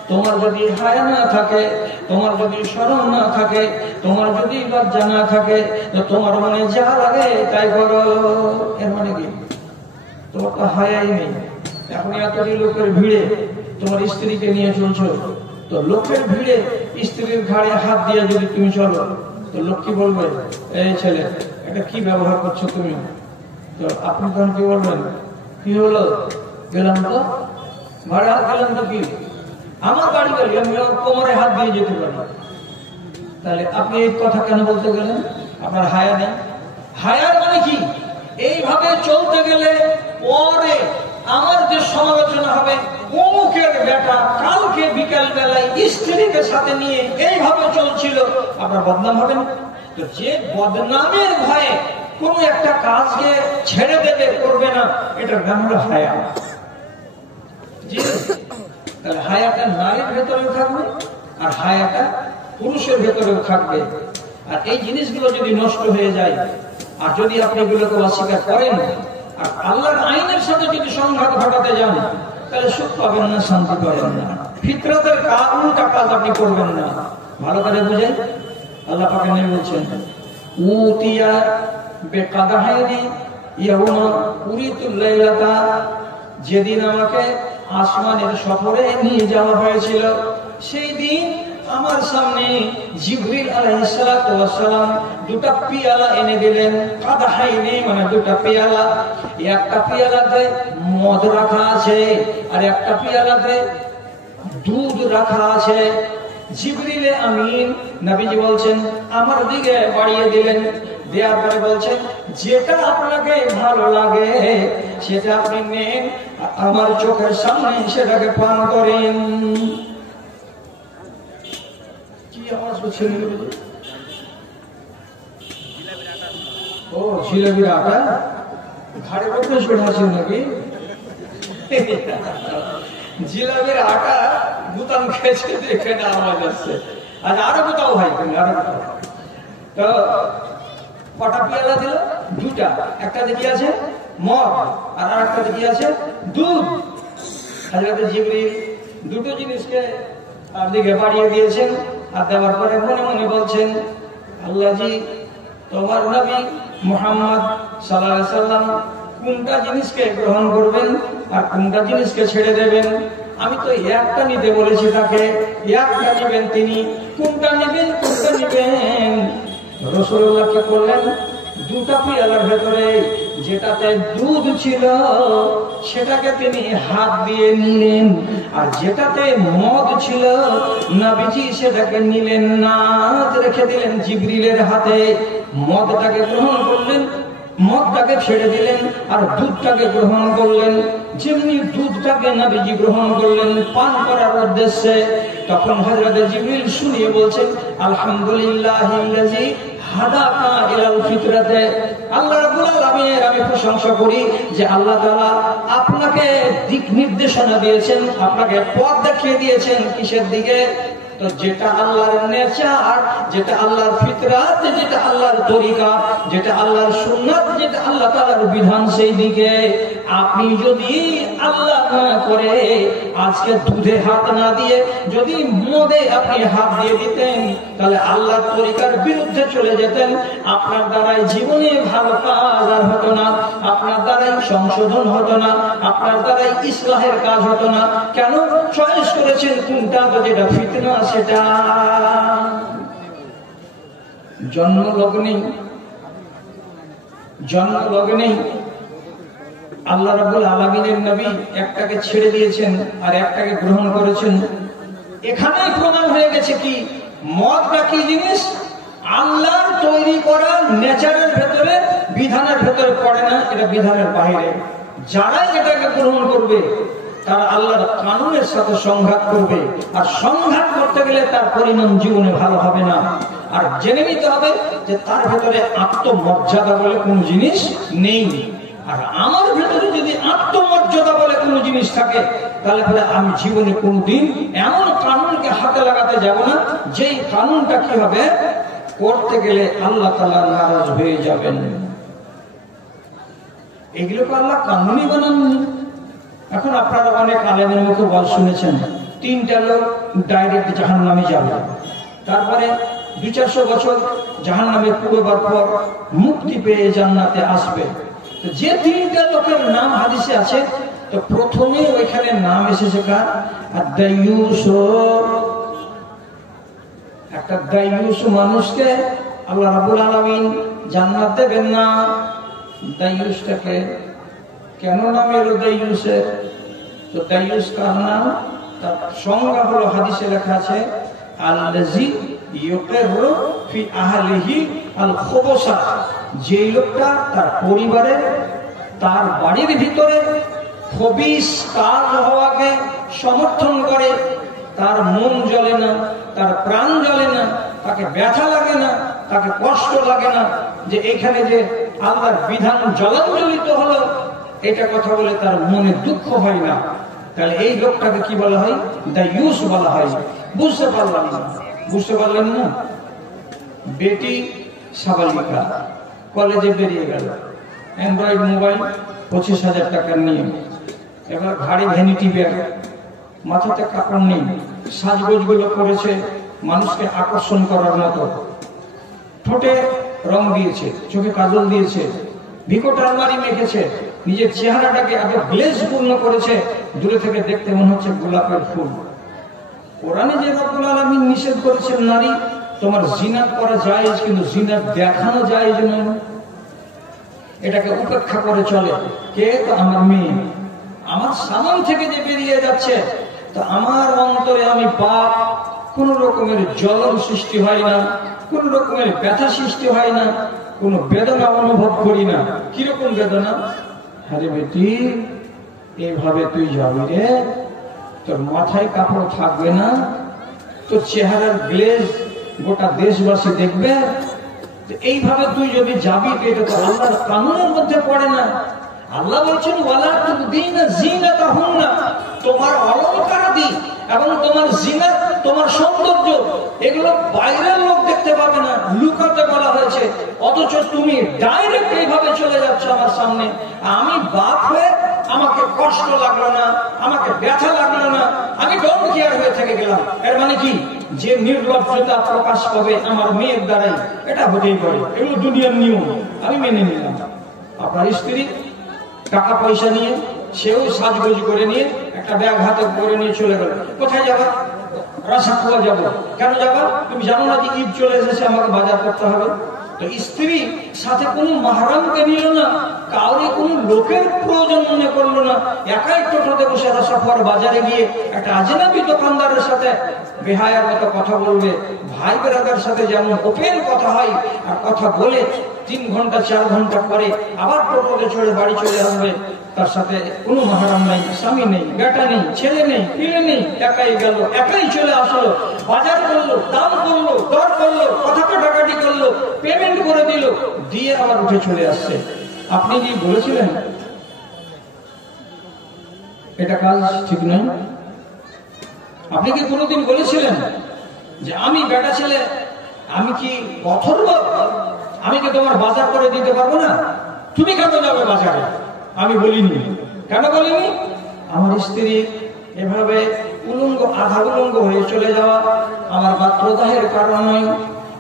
তোমার যদি হায়া না থাকে, তোমার যদি শরম না থাকে, তোমার যদি লজ্জা না থাকে, তো তোমার মনে যা লাগে তাই করো। এর মানে কি? তোমার তো হায়াই নেই। এখন এতটি লোকের ভিড়ে তোমার স্ত্রীকে নিয়ে চলছো, তো লোকের ভিড়ে স্ত্রীর ঘাড়ে হাত দিয়ে যদি তুমি চলো, তো লোক কি বলবে? এই ছেলে, এটা কি ব্যবহার করছো তুমি? তো আপনি তখন কি বলবেন? কি হলো? গেলাম তো ঘাড়ে হাত গেলাম তো কি? আমার বাড়ি গেলে আমি কোমরে হাত দিয়ে যেতে পারি। তাহলে আপনি এই কথা কেন বলতে গেলেন? আপনার হায়া নেই। হায়ার মানে কি? এইভাবে চলতে গেলে পরে আমার যে সমালোচনা হবে, অমুকের বেটা কালকে বিকাল বেলায় স্ত্রীকে সাথে নিয়ে এইভাবে চলছিল, আপনার বদনাম হবে না? তো যে বদনামের ভয়ে কোন একটা কাজকে ছেড়ে দেবে, করবে না, এটার নাম হলো হায়া। তাহলে হায়াটা নারীর ভেতরেও থাকবে আর হায়াটা পুরুষের ভেতরেও থাকবে। আর এই জিনিসগুলো যদি নষ্ট হয়ে যায়, আর যদি আপনি এগুলোকে অস্বীকার করেন, আর আল্লাহর আইনের সাথে যদি সংঘাত ঘটাতে যান, তাহলে সুখ পাবেন না, শান্তি পাবেন না। ফিতরাতের উল্টা কাজ আপনি করবেন না। ভালো করে বুঝেন, আল্লাহ পাক নবী বলছেন, উতিয়া বেকাদাহাইনি ইয়াউমা উরিতুল লাইলাতা। যেদিন আমাকে আসমানের সফরে নিয়ে যাওয়া হয়েছিল, সেই দিন আমার সামনে জিবরিল আলাইহিস সালাতু ওয়াস সালাম দুটো পিয়ালা এনে দিলেন। কাদাহাইনি মানে দুটো পিয়ালা। একটা পিয়ালাতে মদ রাখা আছে আর একটা পিয়ালাতে দুধ রাখা আছে। জিবরিল আমিন নবীজি বলছেন, আমার দিকে বাড়িয়ে দিলেন। দেওয়ার পরে বলছেন, যেটা আপনাকে ভালো লাগে সেটা আপনি নেন, আমার চোখের সামনে সেটাকে পান করেন। কি আওয়াজ হচ্ছে? ও জিলাপির আটা ঘাড়ে বসে শুনে আছেন নাকি? জিলাপির আটা বুতাম খেয়েছে দেখে না আওয়াজ আসছে। আর আরো কোথাও ভাই, আরো কোথাও। তো কটা পিয়ালা দিল? দুটা। একটা দিকে আছে মদ আর আরেকটা দিকে আছে দুধ। হযরত জিবরিল দুটো জিনিসকে তার দিকে বাড়িয়ে দিয়েছেন। আর দেওয়ার পরে মনে মনে বলছেন, আল্লাহজি, তোমার নবী মুহাম্মদ সাল্লাল্লাহু আলাইহি সাল্লাম কোনটা জিনিসকে গ্রহণ করবেন আর কোনটা জিনিসকে ছেড়ে দেবেন? আমি তো একটা নিতে বলেছি তাকে, একটা নেবেন তিনি। কোনটা নেবেন, কোনটা নেবেন? রাসূলুল্লাহ কি করলেন? দুটা পিয়ালার ভেতরে যেটাতে দুধ ছিল সেটাকে তিনি হাত দিয়ে নিলেন, আর যেটাতে মদ ছিল নবীজি সেটাকে নিলেন না, রেখে দিলেন জিবরিলের হাতে। মদটাকে গ্রহণ করলেন, মদটাকে ছেড়ে দিলেন, আর দুধটাকে গ্রহণ করলেন। যেমনি দুধটাকে নবীজি গ্রহণ করলেন পান করার উদ্দেশ্যে, তখন হযরত জিবরিল শুনিয়ে বলছেন, আলহামদুলিল্লাহিল্লাযী হাদাকা ইলাল ফিতরাতে। আল্লাহ রাব্বুল আলামিনের আমি প্রশংসা করি যে আল্লাহ তাআলা আপনাকে দিক নির্দেশনা দিয়েছেন, আপনাকে পথ দেখিয়ে দিয়েছেন। কিসের দিকে? তো যেটা আল্লাহর নেচার, যেটা আল্লাহর ফিতরাত, যেটা আল্লাহর তরিকা, যেটা আল্লাহর সুন্নাত, যেটা আল্লাহ তাআলার বিধান, সেই দিকে। আপনি যদি আল্লাহ না করে আজকে দুধে হাত না দিয়ে যদি মদে আপনি হাত দিয়ে দিতেন, তাহলে আল্লাহর তরিকার বিরুদ্ধে চলে যেতেন। আপনার দ্বারাই জীবনে ভালো কাজ আর হতো না, আপনার দ্বারাই সংশোধন হতো না, আপনার দ্বারাই ইসলাহের কাজ হতো না। কেন চয়েস করেছেন কোনটা? তো যেটা ফিতনা সেটা। জন্মলগ্নেই আল্লাহ রাব্বুল আলামিনের নবী একটাকে ছেড়ে দিয়েছেন আর একটাকে গ্রহণ করেছেন। এখানেই প্রমাণ হয়ে গেছে কি মদটা কি জিনিস, আল্লাহর তৈরি করা নেচারের ভেতরে, বিধানের ভেতরে পড়ে না, এটা বিধানের বাইরে। যারা এটাকে গ্রহণ করবে তারা আল্লাহর কানুনের সাথে সংঘাত করবে, আর সংঘাত করতে গেলে তার পরিণাম জীবনে ভালো হবে না। আর জেনে নিতে হবে যে তার ভেতরে আত্মমর্যাদা বলে কোনো জিনিস নেই। আর আমার ভেতরে যদি আত্মমর্যাদা বলে কোনো জিনিস থাকে, তাহলে পরে আমি জীবনে কোনোদিন এমন কানুনকে হাতে লাগাতে যাব না যেই কানুনটা কি হবে, করতে গেলে আল্লাহ তাআলা নারাজ হয়ে যাবেন। এগুলোকে আল্লাহ কানুনই বানাননি। এখন আপনারা অনেক আলেমের মুখে বল শুনেছেন 3টা লোক ডাইরেক্ট জাহান্নামে যাবে, তারপরে 200-400 বছর জাহান্নামে পুরোবার পর মুক্তি পেয়ে জান্নাতে আসবে। যে 3টা লোকের নাম হাদিসে আছে, তো প্রথমে ওইখানে নাম এসেছে কার, আদ-দায়ুস। একটা দায়ুস মানুষকে আল্লাহ রাব্বুল আলামিন জান্নাত দেবেন না। দায়ুসটাকে কেন নাম এলো দায়ুসের? তো দায়ুস কার নাম? তার সংজ্ঞা হলো হাদিসে লেখা আছে আল্লাযী ইউকিরু ফি আহলিহি আল খুবুসা, যে লোকটা তার পরিবারে, তার বাড়ির ভিতরে খবিস কাজ হওয়াকে সমর্থন করে, তার মন জ্বলে না, তার প্রাণ জ্বলে না, তাকে ব্যথা লাগে না, তাকে কষ্ট লাগে না যে এখানে যে আল্লাহর বিধান জ্বলাঞ্জলিত হলো, এটা কথা বলে তার মনে দুঃখ হয় না, তাহলে এই লোকটাকে কি বলা হয়? দায়ুস বলা হয়। বুঝতে পারলাম না, বুঝতে পারলেন না? বেটি সাবালিকা কলেজে বেরিয়ে গেল, অ্যান্ড্রয়েড মোবাইল 25,000 টাকার নিয়ে, এবার ঘাড়ে ভ্যানিটি ব্যাগ, মাথাতে কাপড় নেই, সাজগোজগুলো করেছে মানুষকে আকর্ষণ করার মতো, ঠোঁটে রং দিয়েছে, চোখে কাজল দিয়েছে, ভিকট আলমারি মেখেছে, নিজের চেহারাটাকে এত গ্লেজ পূর্ণ করেছে, দূরে থেকে দেখতে মনে হচ্ছে গোলাপের ফুল। কোরআনে যে রব্বুল আলামিন নিষেধ করেছেন নারী তোমার জিনাত করা জায়েজ, কিন্তু জিনাত দেখানো জায়েজ নয়, এটাকে উপেক্ষা করে চলে। কে? তো আমার মেয়ে, আমার সামন থেকে যে বেরিয়ে যাচ্ছে, তো আমার অন্তরে আমি পাপ, কোন রকমের জ্বলন সৃষ্টি হয় না, কোন রকমের ব্যথা সৃষ্টি হয় না, কোন বেদনা অনুভব করি না। কিরকম বেদনা? আরে বেটি, এইভাবে তুই যাবি রে, তোর মাথায় কাপড় থাকবে না, তোর চেহারার গ্লেজ গোটা দেশবাসী দেখবে, এইভাবে তুই যদি যাবি, এটা তো আল্লাহর কানুনের মধ্যে পড়ে না। আল্লাহ বলছেন ওয়ালা তুবদিনা জিনাতাহুন্না, তোমার অলংকারাদি এবং তোমার জিনাত, তোমার সৌন্দর্য, এগুলো বাইরের লোক দেখতে পাবে না, লুকাতে বলা হয়েছে। অথচ তুমি ডাইরেক্ট এইভাবে চলে যাচ্ছ আমার সামনে, আমি বাপ হয়ে আমাকে কষ্ট লাগলো না, আমাকে ব্যথা লাগলো না, আমি ডোন্ট কেয়ার হয়ে থেকে গেলাম। এর মানে কি? যে নির্লজ্জতা প্রকাশ পাবে আমার মেয়ের দ্বারাই, এটা হতেই পারে, এগুলো দুনিয়ার নিয়ম, আমি মেনে নিলাম। আপনার স্ত্রী টাকা পয়সা নিয়ে, সেও সাজগোজ করে নিয়ে একটা ব্যাগ হাতে করে নিয়ে চলে গেল, কোথায় যাবা? রাসাখোয়া যাবো। কেন যাবা? তুমি জানো না যে ঈদ চলে এসেছে, আমাকে বাজার করতে হবে। তো স্ত্রী সাথে কোনো মাহরামকে নিল না, কাউরে কোনো লোকের প্রয়োজন মনে করলো না, একাই টোটোতে বসে রাসাখোয়ার বাজারে গিয়ে একটা আজনাবি দোকানদারের সাথে বেহায়ার মতো কথা বলবে। ভাই বেরাদার সাথে যেমন ওপেন কথা হয়, আর কথা বলে 3 ঘন্টা 4 ঘন্টা পরে আবার টোটোতে চড়ে বাড়ি চলে আসবে। তার সাথে কোনো মাহরাম নাই, স্বামী নেই, বেটা নেই, ছেলে নেই, পিলে নেই, একাই গেল, একাই চলে আসলো, বাজার করলো, দাম করলো, দর করলো, কথা কাটাকাটি করলো, পেমেন্ট করে দিল, দিয়ে আবার উঠে চলে আসছে। আপনি কি বলেছিলেন এটা কাজ ঠিক নয়? আপনি কি কোনোদিন বলেছিলেন যে আমি বেটা ছেলে, আমি কি অথর্ব, আমি কি তোমার বাজার করে দিতে পারবো না, তুমি কেন যাবে বাজারে? আমি বলিনি। কেন বলিনি? আমার স্ত্রী এভাবে উলঙ্গ, আধা উলঙ্গ হয়ে চলে যাওয়া আমার গাত্রদাহের কারণ নয়,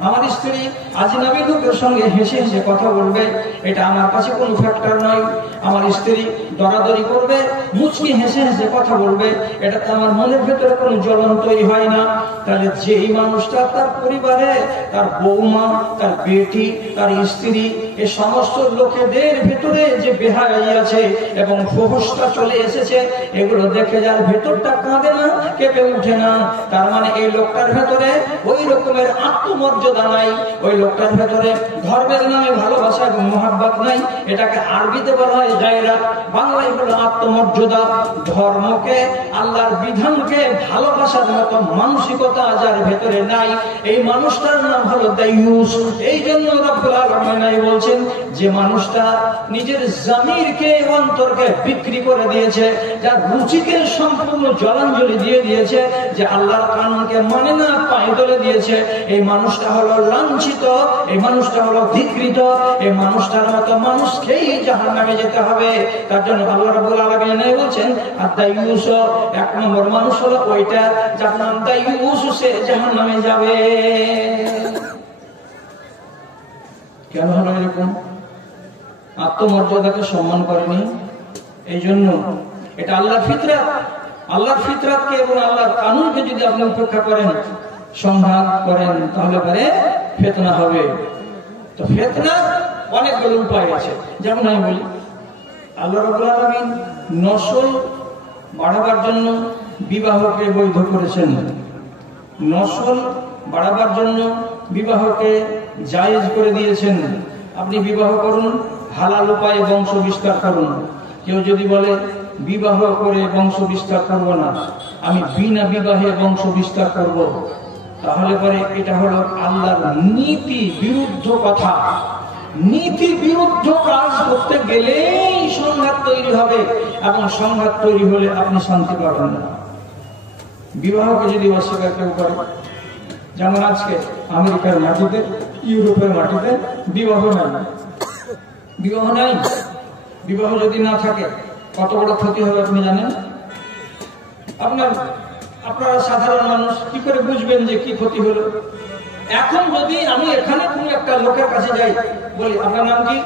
আমার স্ত্রী আজনবী লোকের সঙ্গে হেসে হেসে কথা বলবে, এটা আমার কাছে কোনো ফ্যাক্টর নয়। আমার স্ত্রী দরাদরি করবে, মুচকি হেসে হেসে কথা বলবে, এটা তো আমার মনের ভেতরে কোনো জ্বলন তৈরি হয় না। তাহলে যেই মানুষটা তার পরিবারে তার বৌমা, তার বেটি, তার স্ত্রী, এই সমস্ত লোকেদের ভেতরে যে বেহায়াই আছে এবং ফোহসটা চলে এসেছে, এগুলো দেখে যার ভেতরটা কাঁদে না, কেঁপে উঠে না, তার মানে এই লোকটার ভেতরে ওই রকমের আত্মমর্যাদা নাই, ওই লোকটার ভেতরে ধর্মের নামে ভালোবাসা এবং মহাব্বত নাই। এটাকে আরবিতে বলা হয় গায়রাত, বাংলায় বলা আত্মমর্যাদা। ধর্মকে, আল্লাহর বিধানকে ভালোবাসার মতো মানসিকতা যার ভেতরে নাই, এই মানুষটার নাম হলো দাইয়ুস। এই জন্য রব্বুল আলামিন বলছেন যে মানুষটা নিজের জমিরকে, অন্তরকে বিক্রি করে দিয়েছে, যার রুচিকে সম্পূর্ণ জলাঞ্জলি দিয়ে দিয়েছে, যে আল্লাহর কানুনকে মানে না, পায়ে তুলে দিয়েছে, এই মানুষটা হলো লাঞ্ছিত, এই মানুষটা হলো ধিক্কৃত, এই মানুষটার মতো মানুষকেই জাহান্নামে যেতে হবে। তার জন্য আল্লাহ রাব্বুল আলামিন বলছেন আদ-দাইয়ুস, এক নম্বর মানুষ হলো ওইটা যার নাম দাইয়ুস, সে জাহান্নামে যাবে। কেন হলো এরকম? আত্মমর্যাদাকে সম্মান করেনি, এই জন্য। এটা আল্লাহর ফিতরাত, আল্লাহর ফিতরাতকে এবং আল্লাহর কানুনকে যদি আপনি উপেক্ষা করেন, সংঘাত করেন, তাহলে পরে ফিতনা হবে। তো ফিতনা অনেকগুলো উপায় আছে। যেমন আমি বলি, আল্লাহ রাব্বুল আলামিন নসল বাড়াবার জন্য বিবাহকে বৈধ করেছেন, নসল বাড়াবার জন্য বিবাহকে জায়েজ করে দিয়েছেন। আপনি বিবাহ করুন, হালাল উপায়ে বংশ বিস্তার করুন। কেউ যদি বলে বিবাহ করে বংশ বিস্তার করব না, আমি বিনা বিবাহে বংশ বিস্তার করব, তাহলে পরে এটা হলো আল্লাহর নীতি বিরুদ্ধ কথা। নীতি বিরুদ্ধ কাজ করতে গেলেই সংঘাত তৈরি হবে, এবং সংঘাত তৈরি হলে আপনি শান্তি পাবেন না। বিবাহকে যদি অস্বীকার কেউ করে, যেমন আজকে আমেরিকার মাটিতে, ইউরোপের মাটিতে বিবাহ নাই, বিবাহ নাই। বিবাহ যদি না থাকে কত বড় ক্ষতি হবে আপনি জানেন? আপনারা সাধারণ মানুষ কি করে বুঝবেন যে কি ক্ষতি হলো? এখন যদি আমি এখানে কোন একটা লোকের কাছে যাই, বলি আপনার নাম কি?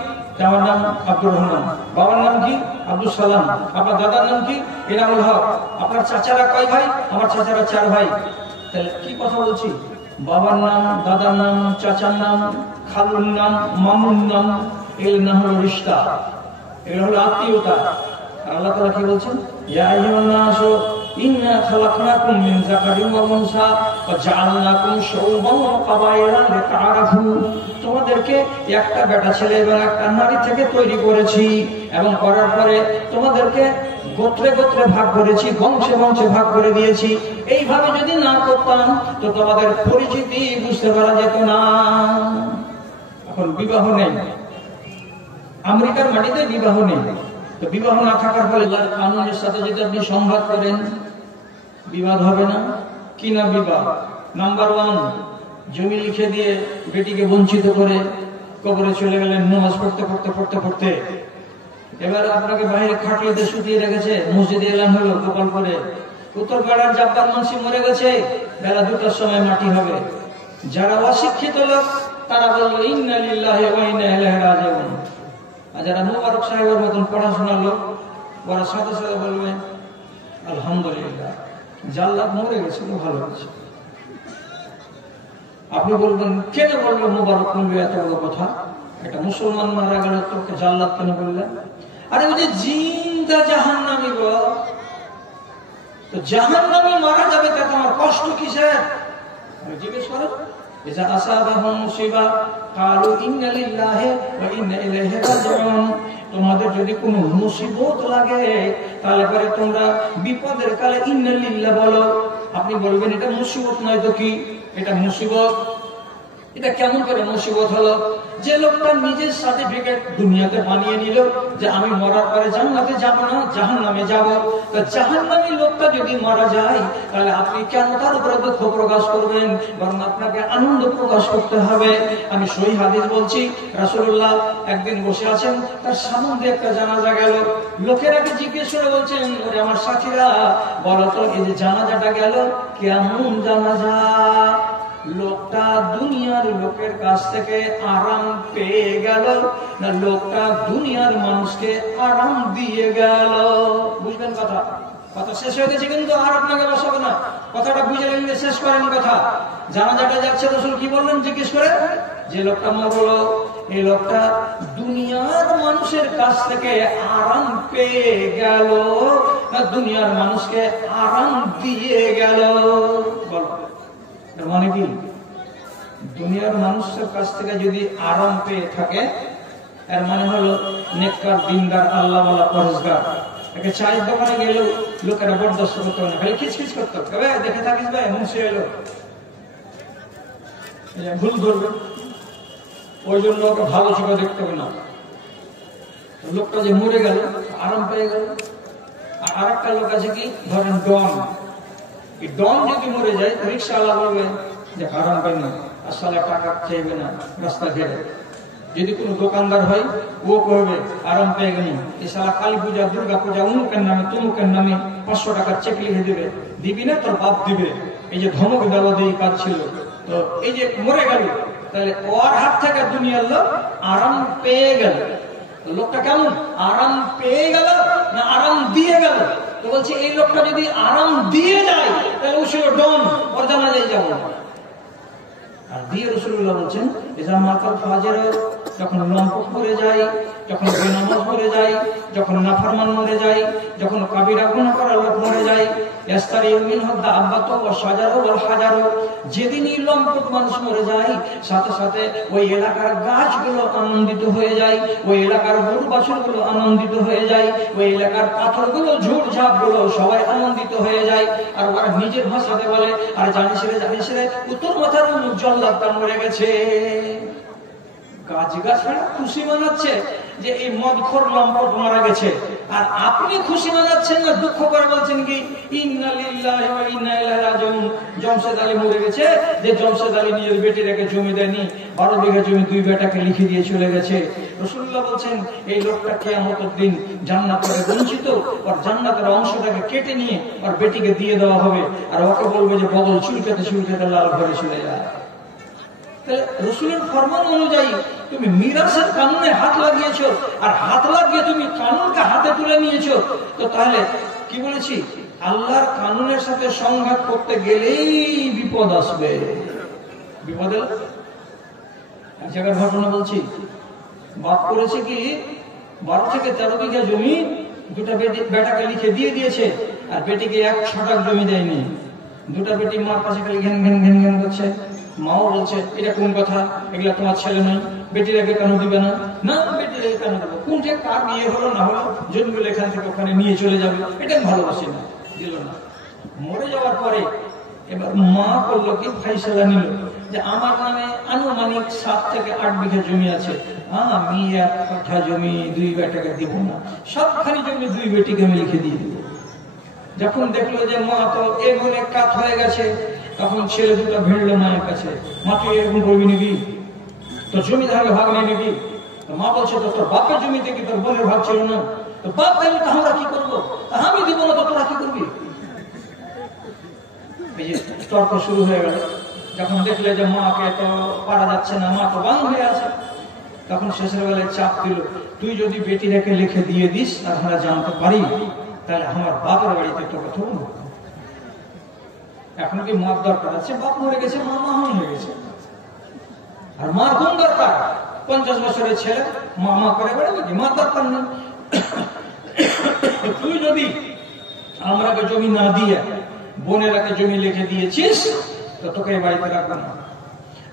আমার নাম আব্দুর রহমান। বাবার নাম কি? আব্দুল সালাম। আপনার দাদার নাম কি? এনামুল হক। আপনার চাচারা কয় ভাই? আমার চাচারা 4 ভাই। তাহলে কি কথা বলছি? বাবার নাম, দাদার নাম, চাচার নাম, খালুর নাম, মামুর নাম, এর নাম হলো রিশতা, এর হলো আত্মীয়তা। আল্লাহ তাআলা কি বলছেন? ইয়া আইয়ুহান নাস ইন্না খালাকনাকুম মিন যাকারিন ওয়া উনসা ওয়া জাআলনাকুম শুউবান ওয়া কাবাইলা লিতাআরাফু। তোমাদেরকে একটা বেটা ছেলে এবং একটা নারী থেকে তৈরি করেছি, এবং করার পরে তোমাদেরকে গোত্রে গোত্রে ভাগ করেছি, বংশে বংশে ভাগ করে দিয়েছি। এইভাবে যদি না করতাম তো তোমাদের পরিচিতি বুঝতে পারা যেত না। এখন বিবাহ নেই, আমেরিকার মাটিতে বিবাহ নেই। তো বিবাহ না থাকার ফলে কানুনের সাথে যদি আপনি সংঘাত করেন, বিবাদ হবে না। কি না বিবাহ? নাম্বার 1, জমি লিখে দিয়ে বেটিকে বঞ্চিত করে কবরে চলে গেলেন নামাজ পড়তে পড়তে পড়তে পড়তে। এবার আপনাকে বাইরে খাটিয়ে শুকিয়ে রেখেছে, মসজিদে এলান হলো গোপাল করে, উত্তরপাড়ার জাব্বার মানসি মরে গেছে, বেলা 2টার সময় মাটি হবে। যারা অশিক্ষিত লোক তারা বলবে ইন্না লিল্লাহি ওয়া ইন্না ইলাইহি রাজিউন, আর যারা মুবারক সাহেবের মতন পড়াশোনার লোক ওরা সাথে সাথে বলবে আলহামদুলিল্লাহ, জাল্লাদ মরে গেছে, তো ভালো হয়েছে। আপনি বলবেন কেন বললো মুবারক নবী এত বড় কথা? একটা মুসলমান মারা গেল তোকে জাল্লাদ কেন বললেন? আরে ওই যে জিন্দা জাহান্নামী গো, তো জাহান্নামী মারা যাবে, তাতে আমার কষ্ট কিসের? আমি জিজ্ঞেস করেন, ইজা আসাবাহুম মুসিবা ক্বালু ইন্না লিল্লাহি ওয়া ইন্না ইলাইহি রাজিউন। তোমাদের যদি কোনো মুসিবত লাগে তাহলে পরে তোমরা বিপদের কালে ইন্না লিল্লাহ বলো। আপনি বলবেন এটা মুসিবত নয় তো কি? এটা মুসিবত। এটা কেমন করে মুসিবত হলো? যে লোকটা নিজের সার্টিফিকেট দুনিয়াতে বানিয়ে নিল যে আমি মরার পরে জান্নাতে যাব না, জাহান্নামে যাব। তো জাহান্নামী লোকটা যদি মারা যায় তাহলে আপনি কেন তার উপরে দুঃখ প্রকাশ করবেন? বরং আপনাকে আনন্দ প্রকাশ করতে হবে। আমি সহিহ হাদিস বলছি, রাসূলুল্লাহ একদিন বসে আছেন, তার সামনে একটা জানাজা গেল। লোকেরাকে জিজ্ঞেস করে বলছেন, ওরে আমার সাথীরা বলো তো, এই যে জানাজাটা গেল কেমন জানাজা? লোকটা দুনিয়ার লোকের কাছ থেকে আরাম পেয়ে গেল, না লোকটা দুনিয়ার মানুষকে আরাম দিয়ে গেল? বুঝবেন কথা? কথা শেষ হয়ে গেছে কিন্তু আর আপনাকে বসাবো না, কথাটা বুঝে নিলে শেষ করেন কথা। জানাজাটা যাচ্ছে, রাসূল কি বললেন জিজ্ঞেস করে? যে লোকটা মরলো, এই লোকটা দুনিয়ার মানুষের কাছ থেকে আরাম পেয়ে গেল, না দুনিয়ার মানুষকে আরাম দিয়ে গেল? বলো, মানে কি? দুনিয়ার মানুষের কাছ থেকে যদি আরাম পেয়ে থাকে, এর মানে হলো নেককার, দিনদার, আল্লাহওয়ালা, পরহেজগার। একে চায়ের দোকানে গেলেও লোকেরা বরদাস্ত করতে হবে না, খালি খিচখিচ করতে হবে, দেখে থাকিস ভাই মুছে এলো, ভুল ধরবে, ওই জন্য ওকে ভালো চোখে দেখতে হবে না। লোকটা যে মরে গেল, আরাম পেয়ে গেল। আর আরেকটা লোক আছে কি, ধরেন ডন, এই ডন যদি মরে যায়, রিক্সাওয়ালা বলবে যে আরাম পাই না, আসলে টাকা চাইবে না রাস্তা ঘেরে। যদি কোনো দোকানদার হয়, ও করবে আরাম পেয়ে গেল, এই সালা কালী পূজা, দুর্গা পূজা, অমুকের নামে তমুকের নামে 500 টাকার চেক লিখে দিবে, দিবি না তোর বাপ দিবে। এই যে ধমক দেওয়া দিয়ে কাজ ছিল, তো এই যে মরে গেল, তাহলে ওর হাত থেকে দুনিয়ার লোক আরাম পেয়ে গেল। লোকটা কেমন? আরাম পেয়ে গেল না আরাম দিয়ে গেল? তো বলছে এই লোকটা যদি আরাম দিয়ে যায়, তাহলে ও ছিল ডন, ওর জানাজায় যাবো। আর দিয়ে রাসূলুল্লাহ বলছেন, এজা মাতাল ফাজের, যখন লম্পট করে যায়, যখন বেনামাজ মরে যায়, যখন নাফরমান মরে যায়, যখন কাবিরা গুনাহ করা লোক মরে যায়, ইস্তারিউ মিনহু দাব্বাতু ওয়া শাজারু ওয়াল হাজারু, যেদিনই লম্পট মানুষ মরে যায়, সাথে সাথে ওই এলাকার গাছগুলো আনন্দিত হয়ে যায়, ওই এলাকার গরু বাছুরগুলো আনন্দিত হয়ে যায়, ওই এলাকার পাথরগুলো, ঝুড়ঝাপগুলো সবাই আনন্দিত হয়ে যায়। আর ওরা নিজের ভাষাতে বলে, আর জানিস রে উত্তর মাথার জল্লাদটা মরে গেছে। গাছগাছাড়া খুশি মানাচ্ছে যে এই মদখোর লম্পট মারা গেছে, আর আপনি খুশি মানাচ্ছেন না দুঃখ করে বলছেন কি ইন্না লিল্লাহি ওয়া ইন্না ইলাইহি রাজিউন। জমশেদ আলী মরে গেছে, যে জমশেদ আলী নিজের বেটিটাকে জমি দেয়নি, 12 বিঘা জমি 2 বেটাকে লিখে দিয়ে চলে গেছে। রাসূলুল্লাহ বলছেন এই লোকটা কিয়ামতের দিন জান্নাতের বঞ্চিত, আর জান্নাতের অংশটাকে কেটে নিয়ে আর বেটিকে দিয়ে দেওয়া হবে, আর ওকে বলবে যে বগল চুলকাতে চুলকাতে লাল ঘরে চলে যায়। রাসূলের ফরমান অনুযায়ী তুমি মিরাসের কানুনে হাত লাগিয়েছো, আর হাত লাগিয়ে তুমি কানুনকে হাতে তুলে নিয়েছো, তো তাহলে কি বলেছি, আল্লাহর কানুনের সাথে সংঘাত করতে গেলেই বিপদ আসবে। বিপদে এক জায়গার ঘটনা বলছি, বাপ করেছে কি 12 থেকে 13 বিঘা জমি 2টা বেটাকে লিখে দিয়ে দিয়েছে, আর বেটিকে 1 ছটাক জমি দেয়নি। 2টা বেটি মার কাছে খালি ঘেন ঘেন ঘেন ঘেন করছে। মাও বলছে এটা কোন কথা, এগুলা তোমার ছেলে নয়, বেটির আগে কেন দিবে না? না বেটির আগে কেন দেবো, কোনটা কার নিয়ে হলো না হলো, জমিগুলো এখান থেকে ওখানে নিয়ে চলে যাবে, এটা ভালোবাসে না, দিল না। মরে যাওয়ার পরে এবার মা করলো কি, ফাইসালা নিল যে আমার নামে আনুমানিক 7 থেকে 8 বিঘা জমি আছে, আমি 1 কাঠা জমি 2 বেটাকে দিব না, সবখানি জমি 2 বেটিকে আমি লিখে দিয়ে দিব। যখন দেখলো যে মা তো এমন কাত হয়ে গেছে, তখন ছেলে দুটো ভিড়লো মায়ের কাছে, মা তুই এরকম করবি নাকি, তোর জমি ধারে ভাগ নেই নাকি? মা বলছে তো তোর বাপের জমিতে কি তোর বোনের ভাগ ছিল না? তো বাপ গেলে তো আমরা কি করবো, আমি দিব না তো তোরা কি করবি? এই যে তর্ক শুরু হয়ে গেল। যখন দেখলে যে মাকে তো পারা যাচ্ছে না, মা তো বাং হয়ে আছে, তখন শেষের বেলায় চাপ দিল, তুই যদি বেটি রেখে লিখে দিয়ে দিস আর আমরা জানতে পারি, তাহলে আমার বাপের বাড়িতে তোকে থুব। এখন কি মার দরকার আছে? বাপ মরে গেছে, মা মা হয়ে গেছে, আর মার কোন দরকার? 50 বছরের ছেলে মা মা করে বেড়াবে কি? মার দরকার নেই। তুই যদি আমরাকে জমি না দিয়ে বোনেরাকে জমি লিখে দিয়েছিস, তো তোকে বাড়িতে রাখবো না।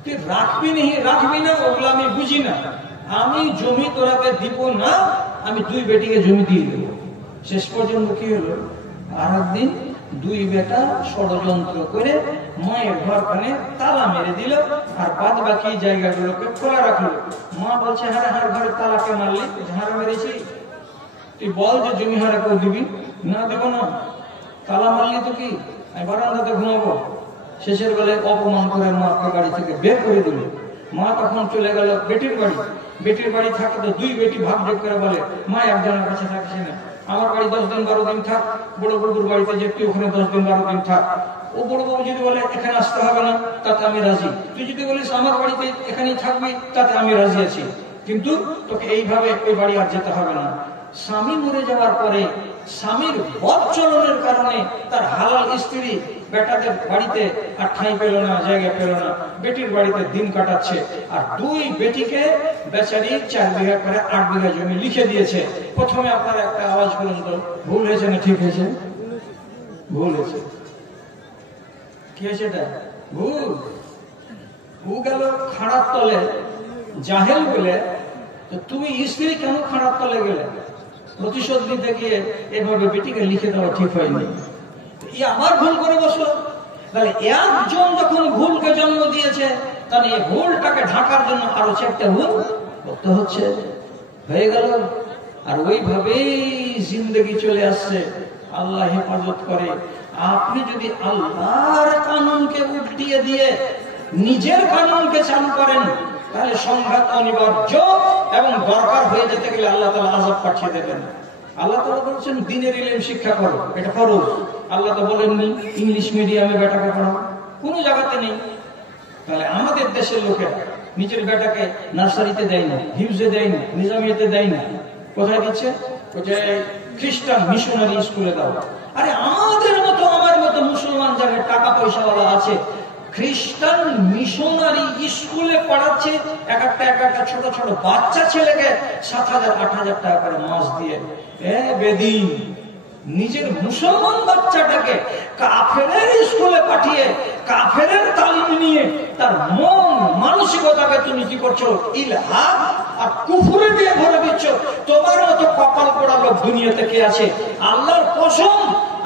তুই রাখবি না ওগুলো আমি বুঝি না, আমি জমি তোরাকে দিব না, আমি 2 বেটিকে জমি দিয়ে দেবো। শেষ পর্যন্ত কি হলো, আর একদিন 2 বেটা ষড়যন্ত্র করে মায়ের ঘরখানে তালা মেরে দিল, আর বাদ বাকি জায়গাগুলোকে খোলা রাখলো। মা বলছে হ্যাঁ হ্যাঁ ঘরে তালা কে মারলি? ঝাড়া মেরেছি। তুই বল যে জমি হারা করে দিবি? না দেবো না। তালা মারলি তো কি, আমি বারান্দাতে ঘুমাবো। শেষের বেলায় অপমান করে মাকে বাড়ি থেকে বের করে দিল। মা তখন চলে গেল বেটির বাড়ি। বেটির বাড়ি থাকে তো দুই বেটি ভাগ ভাগ করে বলে, মা একজনের কাছে থাকিস না, আমার বাড়ি 10 দিন 12 দিন থাক, বড় বউর বাড়িতে যে তুই ওখানে 10 দিন 12 দিন থাক। ও বড় বউ যদি বলে এখানে আসতে হবে না, তাতে আমি রাজি। তুই যদি বলিস আমার বাড়িতে এখানেই থাকবি, তাতে আমি রাজি আছি, কিন্তু তোকে এইভাবে ওই বাড়ি আর যেতে হবে না। স্বামী মরে যাওয়ার পরে স্বামীর বদচলনের কারণে তার হালাল স্ত্রী বেটাদের বাড়িতে আর ঠাঁই পেল না, জায়গা পেল না, বেটির বাড়িতে দিন কাটাচ্ছে। আর দুই বেটিকে বেচারি 4 বিঘা করে 8 বিঘা জমি লিখে দিয়েছে। প্রথমে আপনারা একটা আওয়াজ করুন তো, ভুল হয়েছে না ঠিক হয়েছে? ভুল হয়েছে। কি হয়েছে এটা? ভুল। ও গেল খাড়ার তলে, জাহেল বলে। তো তুমি স্ত্রী কেন খাড়ার তলে গেলে? প্রতিশোধ নিতে গিয়ে এভাবে বেটিকে লিখে দেওয়া ঠিক হয়নি। আবার ভুল করে বসলো। তাহলে একজন যখন ভুলকে জন্ম দিয়েছে, তাহলে এই ভুলটাকে ঢাকার জন্য আরো 4টা ভুল করতে হচ্ছে। হয়ে গেল। আর ওইভাবেই জিন্দগি চলে আসছে। আল্লাহ হেফাজত করে। আপনি যদি আল্লাহর কানুনকে উল্টিয়ে দিয়ে নিজের কানুনকে চালু করেন, তাহলে সংঘাত অনিবার্য এবং দরকার হয়ে যেতে গেলে আল্লাহ তাআলা আযাব পাঠিয়ে দেবেন। আল্লাহ তাআলা বলছেন দ্বীনের ইলম শিক্ষা করো, এটা ফরজ। আল্লাহ তো বলেননি ইংলিশ মিডিয়ামে বেটাকে পড়াও, কোনো জায়গাতে নেই। তাহলে আমাদের দেশের লোকেরা নিজের বেটাকে নার্সারিতে দেয় না, হিফজে দেয় না, নিজামিয়াতে দেয় না। কোথায় দিচ্ছে? খ্রিস্টান মিশনারি স্কুলে দাও। আরে আমাদের মতো, আমার মতো মুসলমান যারা টাকা পয়সাওয়ালা আছে, খ্রিস্টান মিশনারি স্কুলে পড়াচ্ছে এক একটা ছোট ছোট বাচ্চা ছেলেকে 7,000 8,000 টাকা করে মাস দিয়ে। বেদিন নিজের মুসলমান বাচ্চাটাকে কাফেরের স্কুলে পাঠিয়ে কাফেরের তালিম নিয়ে তার মন মানসিকতাকে তুমি কি করছো? ইলহাদ আর কুফরে দিয়ে ভরে দিচ্ছ। তোমার মতো কপাল পোড়া লোক দুনিয়াতে কে আছে? আল্লাহর কসম,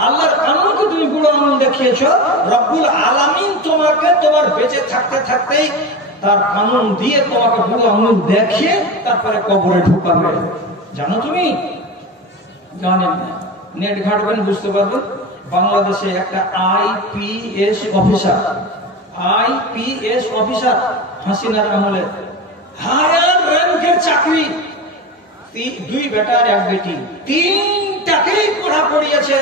আল্লাহর কানুনকে তুমি বুড়ো আঙুল দেখিয়েছো। রব্বুল আলামিন তোমাকে তোমার বেঁচে থাকতে থাকতেই তার কানুন দিয়ে তোমাকে বুড়ো আঙুল দেখিয়ে তারপরে কবরে ঢুকাবে। জানো তুমি? জানেন না। নেট ঘাটবেন, বুঝতে পারবেন। বাংলাদেশে একটা আইপিএস অফিসার হাসিনার আমলে হায়ার র্যাঙ্কের চাকরি, 2 বেটা আর 1 বেটি, 3টাকেই পড়া পড়িয়েছে।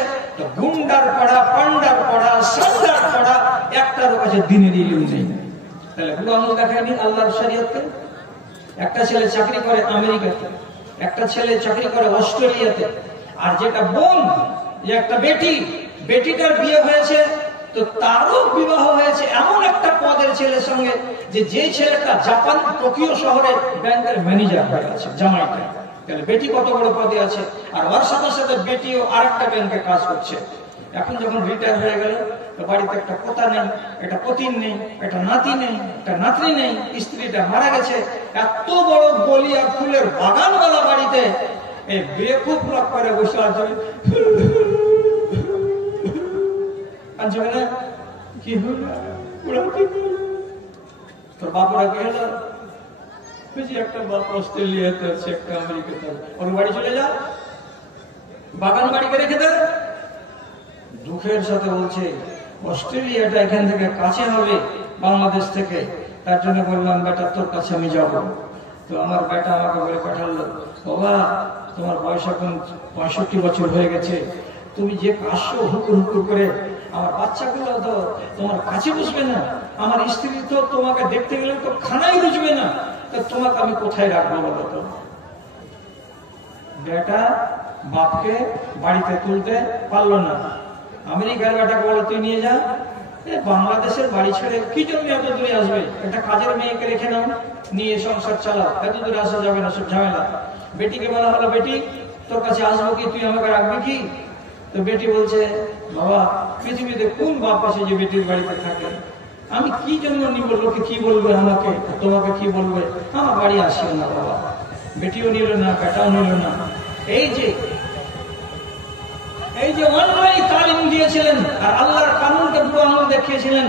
গুন্ডার পড়া, পান্ডার পড়া, সান্ডার পড়া, একটারও কাছে দ্বীনের ইলম নেই। তাহলে বুড়ো আঙুল দেখায়নি আল্লাহর শরীয়তকে? একটা ছেলে চাকরি করে আমেরিকাতে, একটা ছেলে চাকরি করে অস্ট্রেলিয়াতে, আর যেটা বোন, যে একটা বেটিটার বিয়ে হয়েছে, তো তারও বিবাহ হয়েছে এমন একটা পদের ছেলের সঙ্গে যে ছেলেটা জাপান টোকিও শহরে ব্যাংকের ম্যানেজার হয়ে আছে, জামাইটা। তাহলে বেটি কত বড় পদে আছে, আর ওর সাথে সাথে বেটিও আরেকটা ব্যাংকে কাজ করছে। এখন যখন রিটায়ার হয়ে গেল, তো বাড়িতে একটা পোতা নেই, একটা পতিন নেই, একটা নাতি নেই, একটা নাতনি নেই, স্ত্রীটা মারা গেছে। এত বড় গলিয়া ফুলের বাগানওয়ালা বাড়িতে এই বেকুব লোক করে বসে আছে। কি হলো? তোর বাপরা কি হলো? একটা বাপ অস্ট্রেলিয়াতে আছে, একটা আমেরিকাতে, ওর বাড়ি চলে যা, বাগান বাড়িকে রেখে দে। দুঃখের সাথে বলছে অস্ট্রেলিয়াটা এখান থেকে কাছে হবে বাংলাদেশ থেকে, তার জন্য বললাম বেটা তোর কাছে আমি যাবো। তো আমার বেটা আমাকে বলে পাঠালো, বাবা তোমার বয়স এখন 65 বছর হয়ে গেছে, তুমি যে আসছো হুকুর হুকুর করে, আমার বাচ্চাগুলো তো তোমার কাছে বসবে না, আমার স্ত্রী তো তোমাকে দেখতে গেলে তো খানাই বুঝবে না, তা তোমাকে আমি কোথায় রাখবো বলো তো? বেটা বাপকে বাড়িতে তুলতে পারলো না। আমেরিকার বেটাকে বলে তুই নিয়ে যা। বাংলাদেশের বাড়ি ছেড়ে কি জন্য এত দূরে আসবে? একটা কাজের মেয়েকে রেখে নাও, নিয়ে সংসার চালাও, এত দূরে আসা যাবে না, সব ঝামেলা। বেটিকে বলা হলো, বেটি তোর কাছে আসবো কি, তুই আমাকে রাখবি কি? তো বেটি বলছে, বাবা পৃথিবীতে কোন বাপ আছে যে বেটির বাড়িতে থাকে? আমি কি জন্য নিব? লোকে কি বলবে আমাকে, তোমাকে কি বলবে? আমার বাড়ি আসে না বাবা। বেটিও নিল না, বেটাও নিল না। এই যে অন্যায় তালিম দিয়েছিলেন আর আল্লাহর কানুনকে বুড়ো আঙুল দেখিয়েছিলেন,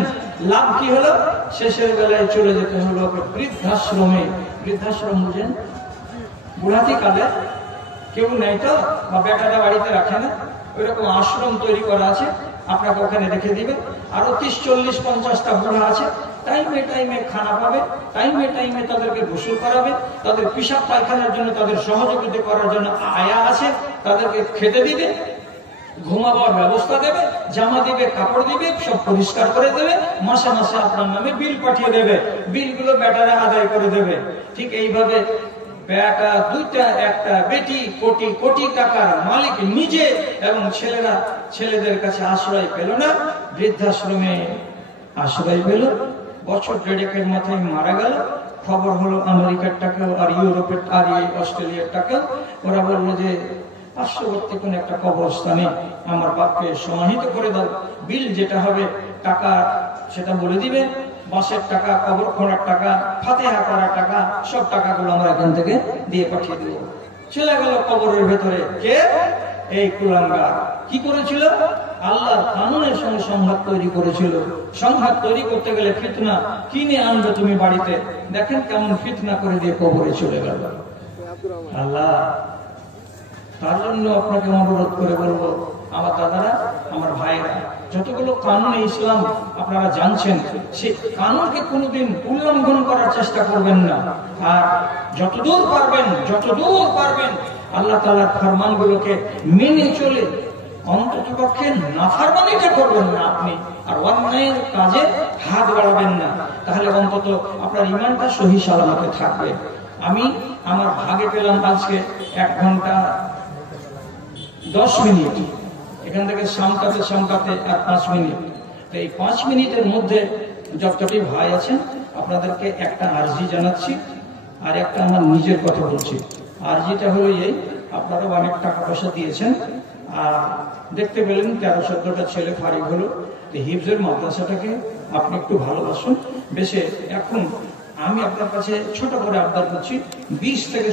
লাভ কি হলো? শেষের বেলায় চলে যেতে হলো বৃদ্ধাশ্রমে। বৃদ্ধাশ্রম বুঝেন? বুড়াতি কালে কেউ নেই তো, বা বেটাটা বাড়িতে রাখে না, ওইরকম আশ্রম তৈরি করা আছে, আপনাকে ওখানে রেখে দিবে। আরো 30 40 50টা বুড়া আছে, টাইমে টাইমে খানা পাবে, টাইমে টাইমে তাদেরকে গোসল করাবে, তাদের পেশাব পায়খানার জন্য তাদের সহযোগিতা করার জন্য আয়া আছে, তাদেরকে খেতে দিবে, ঘুমাবার ব্যবস্থা দেবে, জামা দিবে, কাপড় দিবে, সব পরিষ্কার করে দেবে, মাসে মাসে আপনার নামে বিল পাঠিয়ে দেবে, বিলগুলো বেটারা আদায় করে দেবে। ঠিক এইভাবে বেটা দুইটা একটা বেটি কোটি কোটি টাকার মালিক নিজে, এবং ছেলেরা ছেলেদের কাছে আশ্রয় পেল না, বৃদ্ধাশ্রমে আশ্রয় পেল। বছর দেড়েকের মাথায় মারা গেল। খবর হলো আমেরিকার টাকাও আর ইউরোপের আর অস্ট্রেলিয়ার টাকাও। ওরা বললো যে পার্শ্ববর্তী কোন একটা কবরস্থানে আমার বাপকে সমাহিত করে দাও, বিল যেটা হবে টাকা সেটা বলে দিবে, বাসের টাকা, কবর খোঁড়ার টাকা, ফাতেহা করার টাকা, সব টাকাগুলো আমরা এখান থেকে দিয়ে পাঠিয়ে দেব। চলে গেল কবরের ভেতরে। কে? এই কুলাঙ্গার। কি করেছিল? আল্লাহর কানুনের সঙ্গে সংঘাত তৈরি করেছিল। সংঘাত তৈরি করতে গেলে ফিতনা কিনে আনবে তুমি বাড়িতে, দেখেন কেমন ফিতনা করে দিয়ে কবরে চলে গেল। আল্লাহ, তার জন্য আপনাকে অনুরোধ করে বলবো, আমার দাদারা, আমার ভাইরা, যতগুলো কানুন ইসলাম আপনারা জানছেন, সেই কানুনকে কোনোদিন উল্লঙ্ঘন করার চেষ্টা করবেন না। আর যতদূর পারবেন আল্লাহ তাআলার ফরমানগুলোকে মেনে চলে অন্তত পক্ষে নাফরমানিটা করবেন না আপনি, আর অন্যায়ের কাজে হাত বাড়াবেন না। তাহলে অন্তত আপনার ঈমানটা সহি সালামতে থাকবে। আমি আমার ভাগে পেলাম আজকে 1 ঘন্টা 10 মিনিট, এখান থেকে সামকাতে আর 5 মিনিট। তো এই 5 মিনিটের মধ্যে যতটি ভাই আছেন আপনাদেরকে একটা আরজি জানাচ্ছি, আর একটা আমার নিজের কথা বলছি। আরজিটা হলো এই, আপনারা অনেক টাকা পয়সা দিয়েছেন, আর দেখতে পেলেন 13-14টা ছেলে ফারিক হলো। তো হিফজের মাদ্রাসাটাকে আপনি একটু ভালোবাসুন বেশি। এখন আমি আপনার কাছে ছোট করে আবদার করছি, 20 থেকে